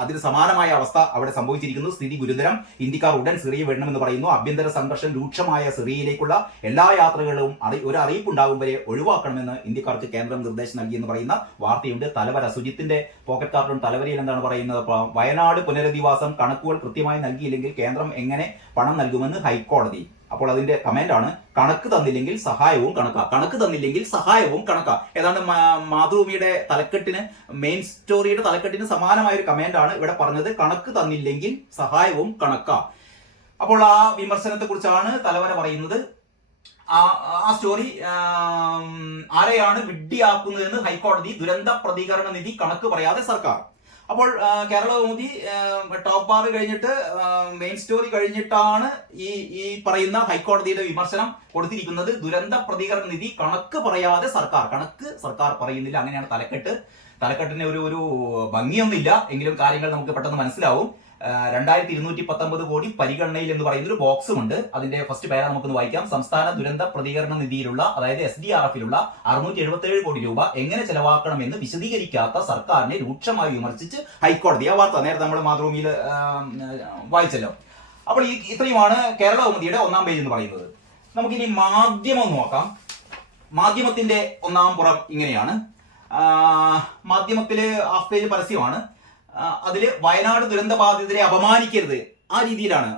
അതിന് സമാനമായ അവസ്ഥ അവിടെ സംഭവിച്ചിരിക്കുന്നു. സ്ഥിതി ഗുരുതരം. ഇന്ത്യക്കാർ ഉടൻ സിറിയ വിടണമെന്ന് പറയുന്നു. ആഭ്യന്തര സംഘർഷം രൂക്ഷമായ സിറിയയിലേക്കുള്ള എല്ലാ യാത്രകളും ഒരു അറിയിപ്പ് ഉണ്ടാകും വരെ ഒഴിവാക്കണമെന്ന് ഇന്ത്യക്കാർക്ക് കേന്ദ്രം നിർദ്ദേശം നൽകിയെന്ന് പറയുന്ന വാർത്തയുണ്ട്. തലവര സുജിത്തിന്റെ പോക്കറ്റ് കാർട്ടൂൺ തലവരയിൽ എന്താണ് പറയുന്നത്? വയനാട് പുനരധിവാസം കണക്കുകൾ കൃത്യമായി നൽകിയില്ലെങ്കിൽ കേന്ദ്രം എങ്ങനെ പണം നൽകുമെന്ന് ഹൈക്കോടതി. അപ്പോൾ അതിന്റെ കമന്റ് ആണ്, കണക്ക് തന്നില്ലെങ്കിൽ സഹായവും കണക്കാ. ഏതാണ്ട് മാതൃഭൂമിയുടെ തലക്കെട്ടിന്, മെയിൻ സ്റ്റോറിയുടെ തലക്കെട്ടിന് സമാനമായ ഒരു കമന്റ് ആണ് ഇവിടെ പറഞ്ഞത്. കണക്ക് തന്നില്ലെങ്കിൽ സഹായവും കണക്കാ. അപ്പോൾ ആ വിമർശനത്തെ കുറിച്ചാണ് തലവര പറയുന്നത്. ആ സ്റ്റോറി ആരെയാണ് വിഡ്ഢിയാക്കുന്നതെന്ന് ഹൈക്കോടതി. ദുരന്ത പ്രതികരണ നിധി കണക്ക് പറയാതെ സർക്കാർ. അപ്പോൾ കേരളകൗമുദി ടോപ്പ് ബാർ കഴിഞ്ഞിട്ട് മെയിൻ സ്റ്റോറി കഴിഞ്ഞിട്ടാണ് ഈ പറയുന്ന ഹൈക്കോടതിയുടെ വിമർശനം കൊടുത്തിരിക്കുന്നത്. ദുരന്ത പ്രതികരണ നിധി കണക്ക് പറയാതെ സർക്കാർ പറയുന്നില്ല. അങ്ങനെയാണ് തലക്കെട്ടിന് ഒരു ഭംഗിയൊന്നുമില്ല, എങ്കിലും കാര്യങ്ങൾ നമുക്ക് പെട്ടെന്ന് മനസ്സിലാവും. 2219 കോടി പരിഗണനയിൽ എന്ന് പറയുന്ന ഒരു ബോക്സും ഉണ്ട്. അതിന്റെ ഫസ്റ്റ് പേര നമുക്കൊന്ന് വായിക്കാം. സംസ്ഥാന ദുരന്ത പ്രതികരണ നിധിയിലുള്ള, അതായത് SDRF-ലുള്ള 677 കോടി രൂപ എങ്ങനെ ചെലവാക്കണമെന്ന് വിശദീകരിക്കാത്ത സർക്കാരിനെ രൂക്ഷമായി വിമർശിച്ച് ഹൈക്കോടതി. ആ വാർത്ത നേരത്തെ നമ്മൾ മാതൃഭൂമിയിൽ വായിച്ചല്ലോ. അപ്പോൾ ഇത്രയുമാണ് കേരള കൗമുദിയുടെ ഒന്നാം പേജ് എന്ന് പറയുന്നത്. നമുക്കിനി മാധ്യമം നോക്കാം. മാധ്യമത്തിന്റെ ഒന്നാം പുറം ഇങ്ങനെയാണ്. മാധ്യമത്തില് ഹാഫ് പേജ് പരസ്യമാണ്. അതില് വയനാട് ദുരന്ത ബാധിതരെ അപമാനിക്കരുത്, ആ രീതിയിലാണ്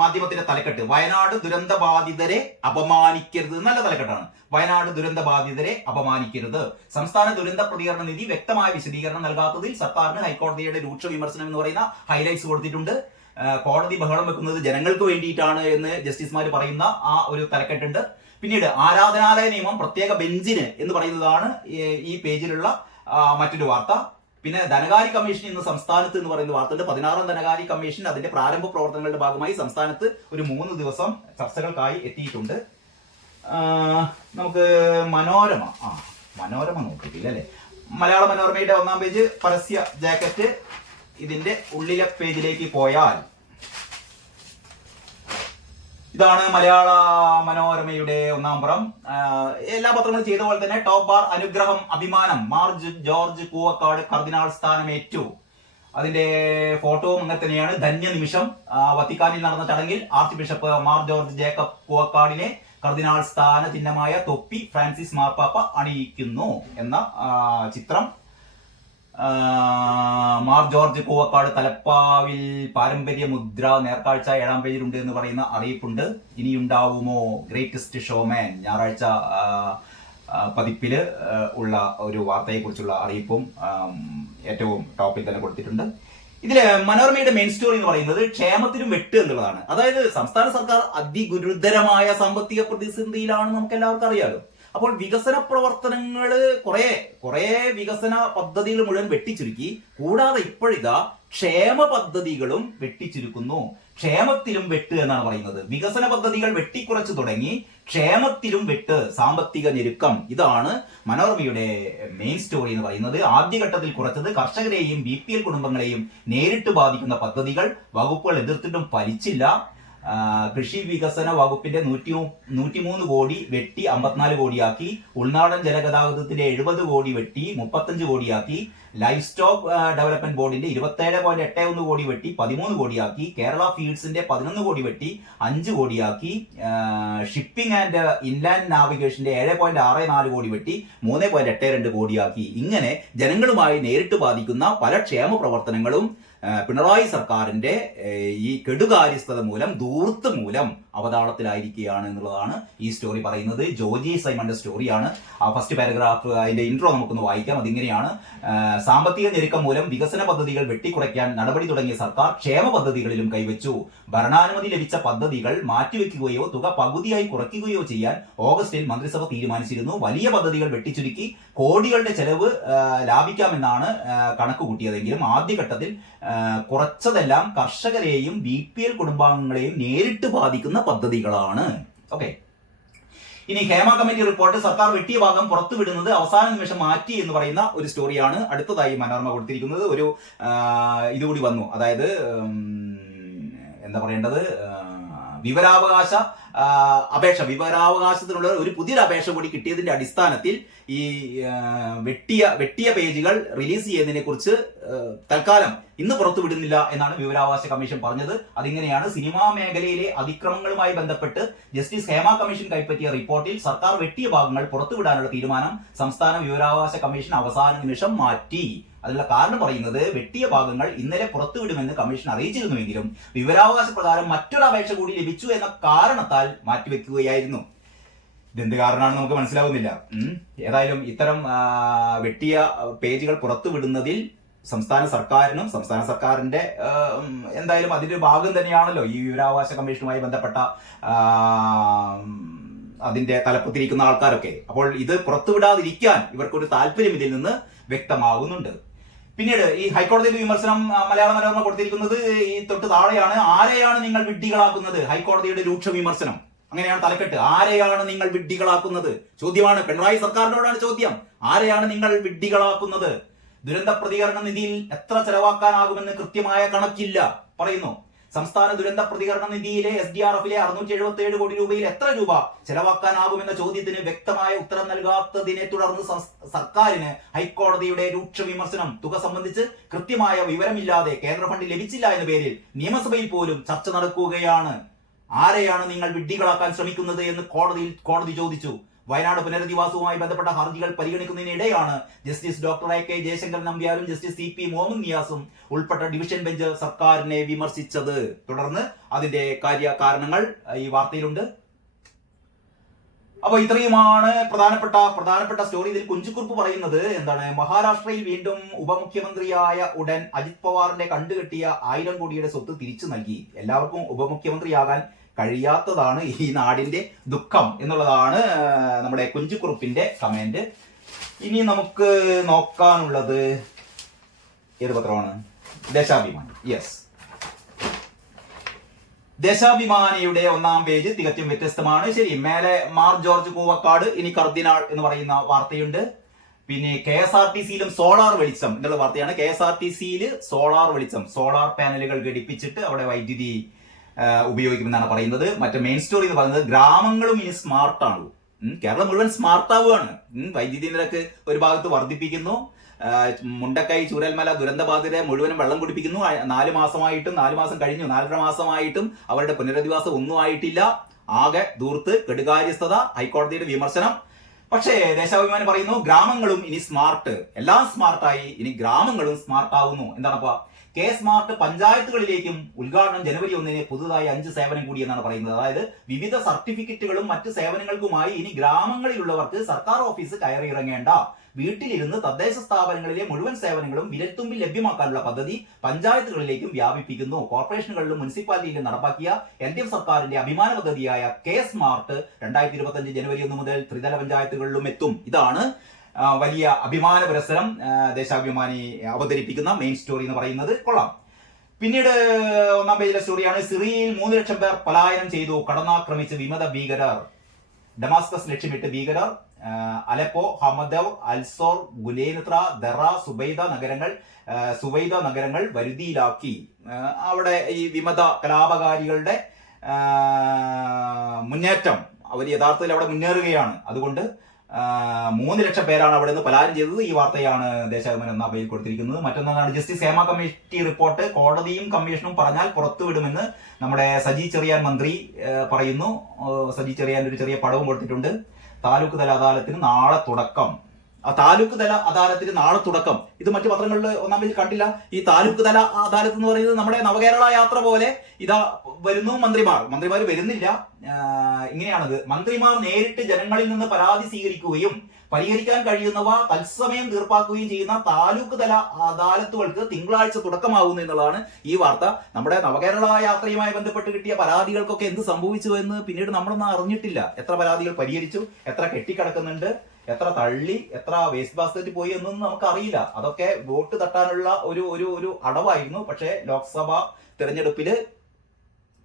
മാധ്യമത്തിന്റെ തലക്കെട്ട്. വയനാട് ദുരന്ത ബാധിതരെ അപമാനിക്കരുത്, നല്ല തലക്കെട്ടാണ്. വയനാട് ദുരന്ത ബാധിതരെ അപമാനിക്കരുത്. സംസ്ഥാന ദുരന്ത പ്രതികരണ നിധി വ്യക്തമായ വിശദീകരണം നൽകാത്തതിൽ സർക്കാരിന് ഹൈക്കോടതിയുടെ രൂക്ഷ വിമർശനം എന്ന് പറയുന്ന ഹൈലൈറ്റ്സ് കൊടുത്തിട്ടുണ്ട്. കോടതി ബഹളം വെക്കുന്നത് ജനങ്ങൾക്ക് വേണ്ടിയിട്ടാണ് എന്ന് ജസ്റ്റിസുമാർ പറയുന്ന ആ ഒരു തലക്കെട്ടുണ്ട്. പിന്നീട് ആരാധനാലയ നിയമം പ്രത്യേക ബെഞ്ചിന് എന്ന് പറയുന്നതാണ് ഈ പേജിലുള്ള മറ്റൊരു വാർത്ത. പിന്നെ ധനകാര്യ കമ്മീഷൻ ഇന്ന് സംസ്ഥാനത്ത് എന്ന് പറയുന്ന വാർത്തയുണ്ട്. 16ാം ധനകാര്യ കമ്മീഷൻ അതിന്റെ പ്രാരംഭ പ്രവർത്തനങ്ങളുടെ ഭാഗമായി സംസ്ഥാനത്ത് ഒരു 3 ദിവസം ചർച്ചകൾക്കായി എത്തിയിട്ടുണ്ട്. നമുക്ക് മനോരമ നോക്കിയിട്ടില്ല അല്ലെ. മലയാള മനോരമയുടെ ഒന്നാം പേജ് പരസ്യ ജാക്കറ്റ്. ഇതിന്റെ ഉള്ളിലെ പേജിലേക്ക് പോയാൽ ഇതാണ് മലയാള മനോരമയുടെ ഒന്നാം പുറം. എല്ലാ പത്രങ്ങളും ചെയ്ത പോലെ തന്നെ ടോപ്പ് ബാർ അനുഗ്രഹം അഭിമാനം മാർ ജോർജ് കൂവക്കാട് കർദിനാൾ സ്ഥാനമേറ്റു. അതിന്റെ ഫോട്ടോവും അങ്ങനെ തന്നെയാണ്. ധന്യ നിമിഷം. വത്തിക്കാനിൽ നടന്ന ചടങ്ങിൽ ആർച്ച് ബിഷപ്പ് മാർ ജോർജ് ജേക്കബ് കൂവക്കാടിനെ കർദിനാൾ സ്ഥാന ചിഹ്നമായ തൊപ്പി ഫ്രാൻസിസ് മാർപ്പാപ്പ അണിയിക്കുന്നു എന്ന ചിത്രം. മാർ ജോർജ് കൂവക്കാട് തലപ്പാവിൽ പാരമ്പര്യ മുദ്ര നേർക്കാഴ്ച 7ാം പേജിലുണ്ട് എന്ന് പറയുന്ന അറിയിപ്പുണ്ട്. ഇനിയുണ്ടാവുമോ ഗ്രേറ്റസ്റ്റ് ഷോമാൻ ഞായറാഴ്ച പതിപ്പില് ഉള്ള ഒരു വാർത്തയെക്കുറിച്ചുള്ള അറിയിപ്പും ഏറ്റവും ടോപ്പിൽ തന്നെ കൊടുത്തിട്ടുണ്ട്. ഇതില് മനോരമയുടെ മെയിൻ സ്റ്റോറി എന്ന് പറയുന്നത് ക്ഷേമത്തിലും വെട്ട് എന്നുള്ളതാണ്. അതായത് സംസ്ഥാന സർക്കാർ അതിഗുരുതരമായ സാമ്പത്തിക പ്രതിസന്ധിയിലാണ്, നമുക്ക് എല്ലാവർക്കും അറിയാലോ. അപ്പോൾ വികസന പ്രവർത്തനങ്ങള് കുറെ വികസന പദ്ധതികൾ മുഴുവൻ വെട്ടിച്ചുരുക്കി. കൂടാതെ ഇപ്പോഴിതാ ക്ഷേമ പദ്ധതികളും വെട്ടിച്ചുരുക്കുന്നു. ക്ഷേമത്തിലും വെട്ട് എന്നാണ് പറയുന്നത്. വികസന പദ്ധതികൾ വെട്ടിക്കുറച്ചു തുടങ്ങി, ക്ഷേമത്തിലും വെട്ട്, സാമ്പത്തിക ഞെരുക്കം. ഇതാണ് മനോരമയുടെ മെയിൻ സ്റ്റോറി എന്ന് പറയുന്നത്. ആദ്യഘട്ടത്തിൽ കുറച്ചത് കർഷകരെയും BPL കുടുംബങ്ങളെയും നേരിട്ട് ബാധിക്കുന്ന പദ്ധതികൾ. വകുപ്പുകൾ എതിർത്തിട്ടും ഫലിച്ചില്ല. കൃഷി വികസന വകുപ്പിന്റെ 103 കോടി വെട്ടി 54 കോടിയാക്കി. ഉൾനാടൻ ജലഗതാഗതത്തിന്റെ 70 കോടി വെട്ടി 35 കോടിയാക്കി. ലൈഫ് സ്റ്റോക്ക് ഡെവലപ്മെന്റ് ബോർഡിന്റെ 27.81 കോടി വെട്ടി 13 കോടിയാക്കി. കേരള ഫീഡ്സിന്റെ 11 കോടി വെട്ടി 5 കോടിയാക്കി. ഷിപ്പിംഗ് ആൻഡ് ഇൻലാൻഡ് നാവിഗേഷന്റെ 7.64 കോടി വെട്ടി 3.82 കോടിയാക്കി. ഇങ്ങനെ ജനങ്ങളുമായി നേരിട്ട് ബാധിക്കുന്ന പല ക്ഷേമ പ്രവർത്തനങ്ങളും പിണറായി സർക്കാരിന്റെ ഈ കെടുകാര്യസ്ഥത മൂലം, ധൂർത്ത് മൂലം അവതാളത്തിലായിരിക്കുകയാണ് എന്നുള്ളതാണ് ഈ സ്റ്റോറി പറയുന്നത്. ജോജി സൈമന്റെ സ്റ്റോറിയാണ്. ആ ഫസ്റ്റ് പാരഗ്രാഫ്, അതിന്റെ ഇൻട്രോ നമുക്കൊന്ന് വായിക്കാം. അതിങ്ങനെയാണ്: സാമ്പത്തിക ഞെരുക്കം മൂലം വികസന പദ്ധതികൾ വെട്ടിക്കുറയ്ക്കാൻ നടപടി തുടങ്ങിയ സർക്കാർ ക്ഷേമ പദ്ധതികളിലും കൈവച്ചു. ഭരണാനുമതി ലഭിച്ച പദ്ധതികൾ മാറ്റിവെക്കുകയോ തുക പകുതിയായി കുറയ്ക്കുകയോ ചെയ്യാൻ ഓഗസ്റ്റിൽ മന്ത്രിസഭ തീരുമാനിച്ചിരുന്നു. വലിയ പദ്ധതികൾ വെട്ടിച്ചുരുക്കി കോടികളുടെ ചെലവ് ലാഭിക്കാമെന്നാണ് കണക്ക് കൂട്ടിയതെങ്കിലും ആദ്യഘട്ടത്തിൽ കുറച്ചതെല്ലാം കർഷകരെയും BPL കുടുംബാംഗങ്ങളെയും നേരിട്ട് ബാധിക്കുന്ന പദ്ധതികളാണ്. ഓക്കെ, ഇനി ഹേമ കമ്മിറ്റി റിപ്പോർട്ട് സർക്കാർ വെട്ടിയ ഭാഗം പുറത്തുവിടുന്നത് അവസാന നിമിഷം മാറ്റി എന്ന് പറയുന്ന ഒരു സ്റ്റോറിയാണ് അടുത്തതായി മനോരമ കൊടുത്തിരിക്കുന്നത്. ഒരു ഇതുകൂടി വന്നു, അതായത് എന്താ പറയേണ്ടത്, വിവരാവകാശ അപേക്ഷ, വിവരാവകാശത്തിനുള്ള ഒരു പുതിയൊരു അപേക്ഷ കൂടി കിട്ടിയതിന്റെ അടിസ്ഥാനത്തിൽ ഈ വെട്ടിയ പേജുകൾ റിലീസ് ചെയ്യുന്നതിനെ കുറിച്ച് തൽക്കാലം ഇന്ന് പുറത്തുവിടുന്നില്ല എന്നാണ് വിവരാവകാശ കമ്മീഷൻ പറഞ്ഞത്. അതിങ്ങനെയാണ്: സിനിമാ മേഖലയിലെ അതിക്രമങ്ങളുമായി ബന്ധപ്പെട്ട് ജസ്റ്റിസ് ഹേമ കമ്മീഷൻ കൈപ്പറ്റിയ റിപ്പോർട്ടിൽ സർക്കാർ വെട്ടിയ ഭാഗങ്ങൾ പുറത്തുവിടാനുള്ള തീരുമാനം സംസ്ഥാന വിവരാവകാശ കമ്മീഷൻ അവസാന നിമിഷം മാറ്റി. അതിനുള്ള കാരണം പറയുന്നത്, വെട്ടിയ ഭാഗങ്ങൾ ഇന്നലെ പുറത്തുവിടുമെന്ന് കമ്മീഷൻ അറിയിച്ചിരുന്നുവെങ്കിലും വിവരാവകാശ പ്രകാരം മറ്റൊരു അപേക്ഷ കൂടി ലഭിച്ചു എന്ന കാരണത്താൽ മാറ്റിവെക്കുകയായിരുന്നു. ഇതെന്ത് കാരണമാണ് നമുക്ക് മനസ്സിലാവുന്നില്ല. ഏതായാലും ഇത്തരം വെട്ടിയ പേജുകൾ പുറത്തുവിടുന്നതിൽ സംസ്ഥാന സർക്കാരിനും സംസ്ഥാന സർക്കാരിന്റെ എന്തായാലും അതിന്റെ ഭാഗം തന്നെയാണല്ലോ ഈ വിവരാവകാശ കമ്മീഷനുമായി ബന്ധപ്പെട്ട അതിന്റെ തലപ്പത്തിരിക്കുന്ന ആൾക്കാരൊക്കെ. അപ്പോൾ ഇത് പുറത്തുവിടാതിരിക്കാൻ ഇവർക്കൊരു താല്പര്യം ഇതിൽ നിന്ന് വ്യക്തമാകുന്നുണ്ട്. പിന്നീട് ഈ ഹൈക്കോടതിയുടെ വിമർശനം മലയാള മനോരമ കൊടുത്തിരിക്കുന്നത് ഈ തൊട്ട് താഴെയാണ്. ആരെയാണ് നിങ്ങൾ വിഡ്ഢികളാക്കുന്നത്? ഹൈക്കോടതിയുടെ രൂക്ഷ വിമർശനം, അങ്ങനെയാണ് തലക്കെട്ട്. ആരെയാണ് നിങ്ങൾ വിഡ്ഢികളാക്കുന്നത്? ചോദ്യമാണ്, പിണറായി സർക്കാരിനോടാണ് ചോദ്യം. ആരെയാണ് നിങ്ങൾ വിഡ്ഢികളാക്കുന്നത്? ദുരന്ത പ്രതികരണ നിധിയിൽ എത്ര ചെലവാക്കാനാകുമെന്ന് കൃത്യമായ കണക്കില്ല പറയുന്നു. സംസ്ഥാന ദുരന്ത പ്രതികരണ നിധിയിലെ SDRFലെ 677 കോടി രൂപയിൽ എത്ര രൂപ ചെലവാക്കാനാകുമെന്ന ചോദ്യത്തിന് വ്യക്തമായ ഉത്തരം നൽകാത്തതിനെ തുടർന്ന് സർക്കാരിന് ഹൈക്കോടതിയുടെ രൂക്ഷ വിമർശനം. തുക സംബന്ധിച്ച് കൃത്യമായ വിവരമില്ലാതെ കേന്ദ്ര ഫണ്ട് ലഭിച്ചില്ല എന്ന പേരിൽ നിയമസഭയിൽ പോലും ചർച്ച നടക്കുകയാണ്. ആരെയാണ് നിങ്ങൾ വിഡ്ഢികളാക്കാൻ ശ്രമിക്കുന്നത് എന്ന് കോടതി ചോദിച്ചു. വയനാട് പുനരധിവാസവുമായി ബന്ധപ്പെട്ട ഹർജികൾ പരിഗണിക്കുന്നതിനിടെയാണ് ജസ്റ്റിസ് ഡോക്ടർ AK ജയശങ്കർ നമ്പ്യാരും ജസ്റ്റിസ് CP മുഹമ്മദ് നിയാസും ഉൾപ്പെട്ട ഡിവിഷൻ ബെഞ്ച് സർക്കാരിനെ വിമർശിച്ചത്. തുടർന്ന് അതിന്റെ കാരണങ്ങൾ ഈ വാർത്തയിലുണ്ട്. അപ്പൊ ഇത്രയുമാണ് പ്രധാനപ്പെട്ട സ്റ്റോറി. ഇതിൽ കുഞ്ചുകുറുപ്പ് പറയുന്നത് എന്താണ്? മഹാരാഷ്ട്രയിൽ വീണ്ടും ഉപമുഖ്യമന്ത്രിയായ ഉടൻ അജിത് പവാറിന്റെ കണ്ടുകെട്ടിയ 1000 കോടിയുടെ സ്വത്ത് തിരിച്ചു നൽകി. എല്ലാവർക്കും ഉപമുഖ്യമന്ത്രിയാകാൻ കഴിയാത്തതാണ് ഈ നാടിന്റെ ദുഃഖം എന്നുള്ളതാണ് നമ്മുടെ കുഞ്ചുകുറുപ്പിന്റെ കമന്റ്. ഇനി നമുക്ക് നോക്കാനുള്ളത് ഏത് പത്രമാണ്? ദേശാഭിമാനി. യെസ്, ദേശാഭിമാനിയുടെ 1-ാം പേജ് തികച്ചും വ്യത്യസ്തമാണ്. ശരി, മേലെ മാർ ജോർജ് കൂവക്കാട്, ഇനി കർദിനാൾ എന്ന് പറയുന്ന വാർത്തയുണ്ട്. പിന്നെ KSRTCയിലും സോളാർ വെളിച്ചം എന്നുള്ള വാർത്തയാണ്. KSRTCയിൽ സോളാർ വെളിച്ചം, സോളാർ പാനലുകൾ ഘടിപ്പിച്ചിട്ട് അവിടെ വൈദ്യുതി ഉപയോഗിക്കുമെന്നാണ് പറയുന്നത്. മറ്റേ മെയിൻ സ്റ്റോറി എന്ന് പറയുന്നത് ഗ്രാമങ്ങളും ഇനി സ്മാർട്ടാണ്. കേരളം മുഴുവൻ സ്മാർട്ട് ആവുകയാണ്. വൈദ്യുതി നിരക്ക് ഒരു ഭാഗത്ത് വർദ്ധിപ്പിക്കുന്നു. മുണ്ടക്കൈ ചൂരൽമല ദുരന്തബാധിതരെ മുഴുവനും വെള്ളം കുടിപ്പിക്കുന്നു. 4 മാസമായിട്ടും 4 മാസം കഴിഞ്ഞു, 4.5 മാസമായിട്ടും അവരുടെ പുനരധിവാസം ഒന്നും ആയിട്ടില്ല. ആകെ ദൂർത്ത്, കെടുകാര്യസ്ഥത, ഹൈക്കോടതിയുടെ വിമർശനം. പക്ഷേ ദേശാഭിമാനി പറയുന്നു ഗ്രാമങ്ങളും ഇനി സ്മാർട്ട്, എല്ലാം സ്മാർട്ടായി, ഇനി ഗ്രാമങ്ങളും സ്മാർട്ട് ആവുന്നു. എന്താണപ്പോ? സ്മാർട്ട് പഞ്ചായത്തുകളിലേക്കും ഉദ്ഘാടനം ജനുവരി 1-ന് പുതുതായി 5 സേവനം കൂടി എന്നാണ് പറയുന്നത്. അതായത് വിവിധ സർട്ടിഫിക്കറ്റുകളും മറ്റ് സേവനങ്ങൾക്കുമായി ഇനി ഗ്രാമങ്ങളിലുള്ളവർക്ക് സർക്കാർ ഓഫീസ് കയറിയിറങ്ങേണ്ട, വീട്ടിലിരുന്ന് തദ്ദേശ സ്ഥാപനങ്ങളിലെ മുഴുവൻ സേവനങ്ങളും വിരൽത്തുമ്പിൽ ലഭ്യമാക്കാനുള്ള പദ്ധതി പഞ്ചായത്തുകളിലേക്കും വ്യാപിപ്പിക്കുന്നു. കോർപ്പറേഷനുകളിലും മുനിസിപ്പാലിറ്റിയിലും നടപ്പാക്കിയ LDF സർക്കാരിന്റെ അഭിമാന പദ്ധതിയായ സ്മാർട്ട് 2025 ജനുവരി 1 മുതൽ ത്രിതല പഞ്ചായത്തുകളിലും എത്തും. ഇതാണ് വലിയ അഭിമാന പുരസ്സരം ദേശാഭിമാനി അവതരിപ്പിക്കുന്ന മെയിൻ സ്റ്റോറി എന്ന് പറയുന്നത്. കൊള്ളാം. പിന്നീട് 1-ാം പേജിലെ സ്റ്റോറിയാണ് സിറിയയിൽ 3 ലക്ഷം പേർ പലായനം ചെയ്തു, കടന്നാക്രമിച്ച് വിമത ഭീകരർ. ഡമാസ്കസ് ലക്ഷ്യമിട്ട് ഭീകരർ അലപ്പോ, ഹമദവ്, അൽസോർ, ഗുലേനത്ര, ദറ, സുവൈദ നഗരങ്ങൾ വരുതിയിലാക്കി. അവിടെ ഈ വിമത കലാപകാരികളുടെ മുന്നേറ്റം, അവർ യഥാർത്ഥത്തിൽ അവിടെ മുന്നേറുകയാണ്. അതുകൊണ്ട് 3 ലക്ഷം പേരാണ് അവിടെ നിന്ന് പലായനം ചെയ്തത്. ഈ വാർത്തയാണ് ദേശാഭിമാനി 1-ാം പേജിൽ കൊടുത്തിരിക്കുന്നത്. മറ്റൊന്നാണ് ജസ്റ്റിസ് ഹേമ കമ്മിറ്റി റിപ്പോർട്ട് കോടതിയും കമ്മീഷനും പറഞ്ഞാൽ പുറത്തുവിടുമെന്ന് നമ്മുടെ സജി ചെറിയാൻ മന്ത്രി പറയുന്നു. സജി ചെറിയാൻ ഒരു ചെറിയ പടവും കൊടുത്തിട്ടുണ്ട്. താലൂക്ക് തല അദാലത്തിന് നാളെ തുടക്കം. താലൂക്ക് തല അദാലത്തിന് നാളെ തുടക്കം. ഇത് മറ്റു പത്രങ്ങളിൽ 1-ാം പേജിൽ കണ്ടില്ല. ഈ താലൂക്ക് തല അദാലത്ത് എന്ന് പറയുന്നത് നമ്മുടെ നവകേരള യാത്ര പോലെ ഇതാ വരുന്നു മന്ത്രിമാർ വരുന്നില്ല. ഇങ്ങനെയാണത്. മന്ത്രിമാർ നേരിട്ട് ജനങ്ങളിൽ നിന്ന് പരാതി സ്വീകരിക്കുകയും പരിഹരിക്കാൻ കഴിയുന്നവ തത്സമയം തീർപ്പാക്കുകയും ചെയ്യുന്ന താലൂക്ക് തല അദാലത്തുകൾക്ക് തിങ്കളാഴ്ച തുടക്കമാകുന്നു എന്നുള്ളതാണ് ഈ വാർത്ത. നമ്മുടെ നവകേരള യാത്രയുമായി ബന്ധപ്പെട്ട് കിട്ടിയ പരാതികൾക്കൊക്കെ എന്ത് സംഭവിച്ചു എന്ന് പിന്നീട് നമ്മളൊന്നും അറിഞ്ഞിട്ടില്ല. എത്ര പരാതികൾ പരിഹരിച്ചു, എത്ര കെട്ടിക്കിടക്കുന്നുണ്ട്, എത്ര തള്ളി, എത്ര വേസ്റ്റ് ബാസ്കറ്റ് പോയി എന്നൊന്നും നമുക്കറിയില്ല. അതൊക്കെ വോട്ട് തട്ടാനുള്ള ഒരു അടവായിരുന്നു. പക്ഷേ ലോക്സഭാ തെരഞ്ഞെടുപ്പില്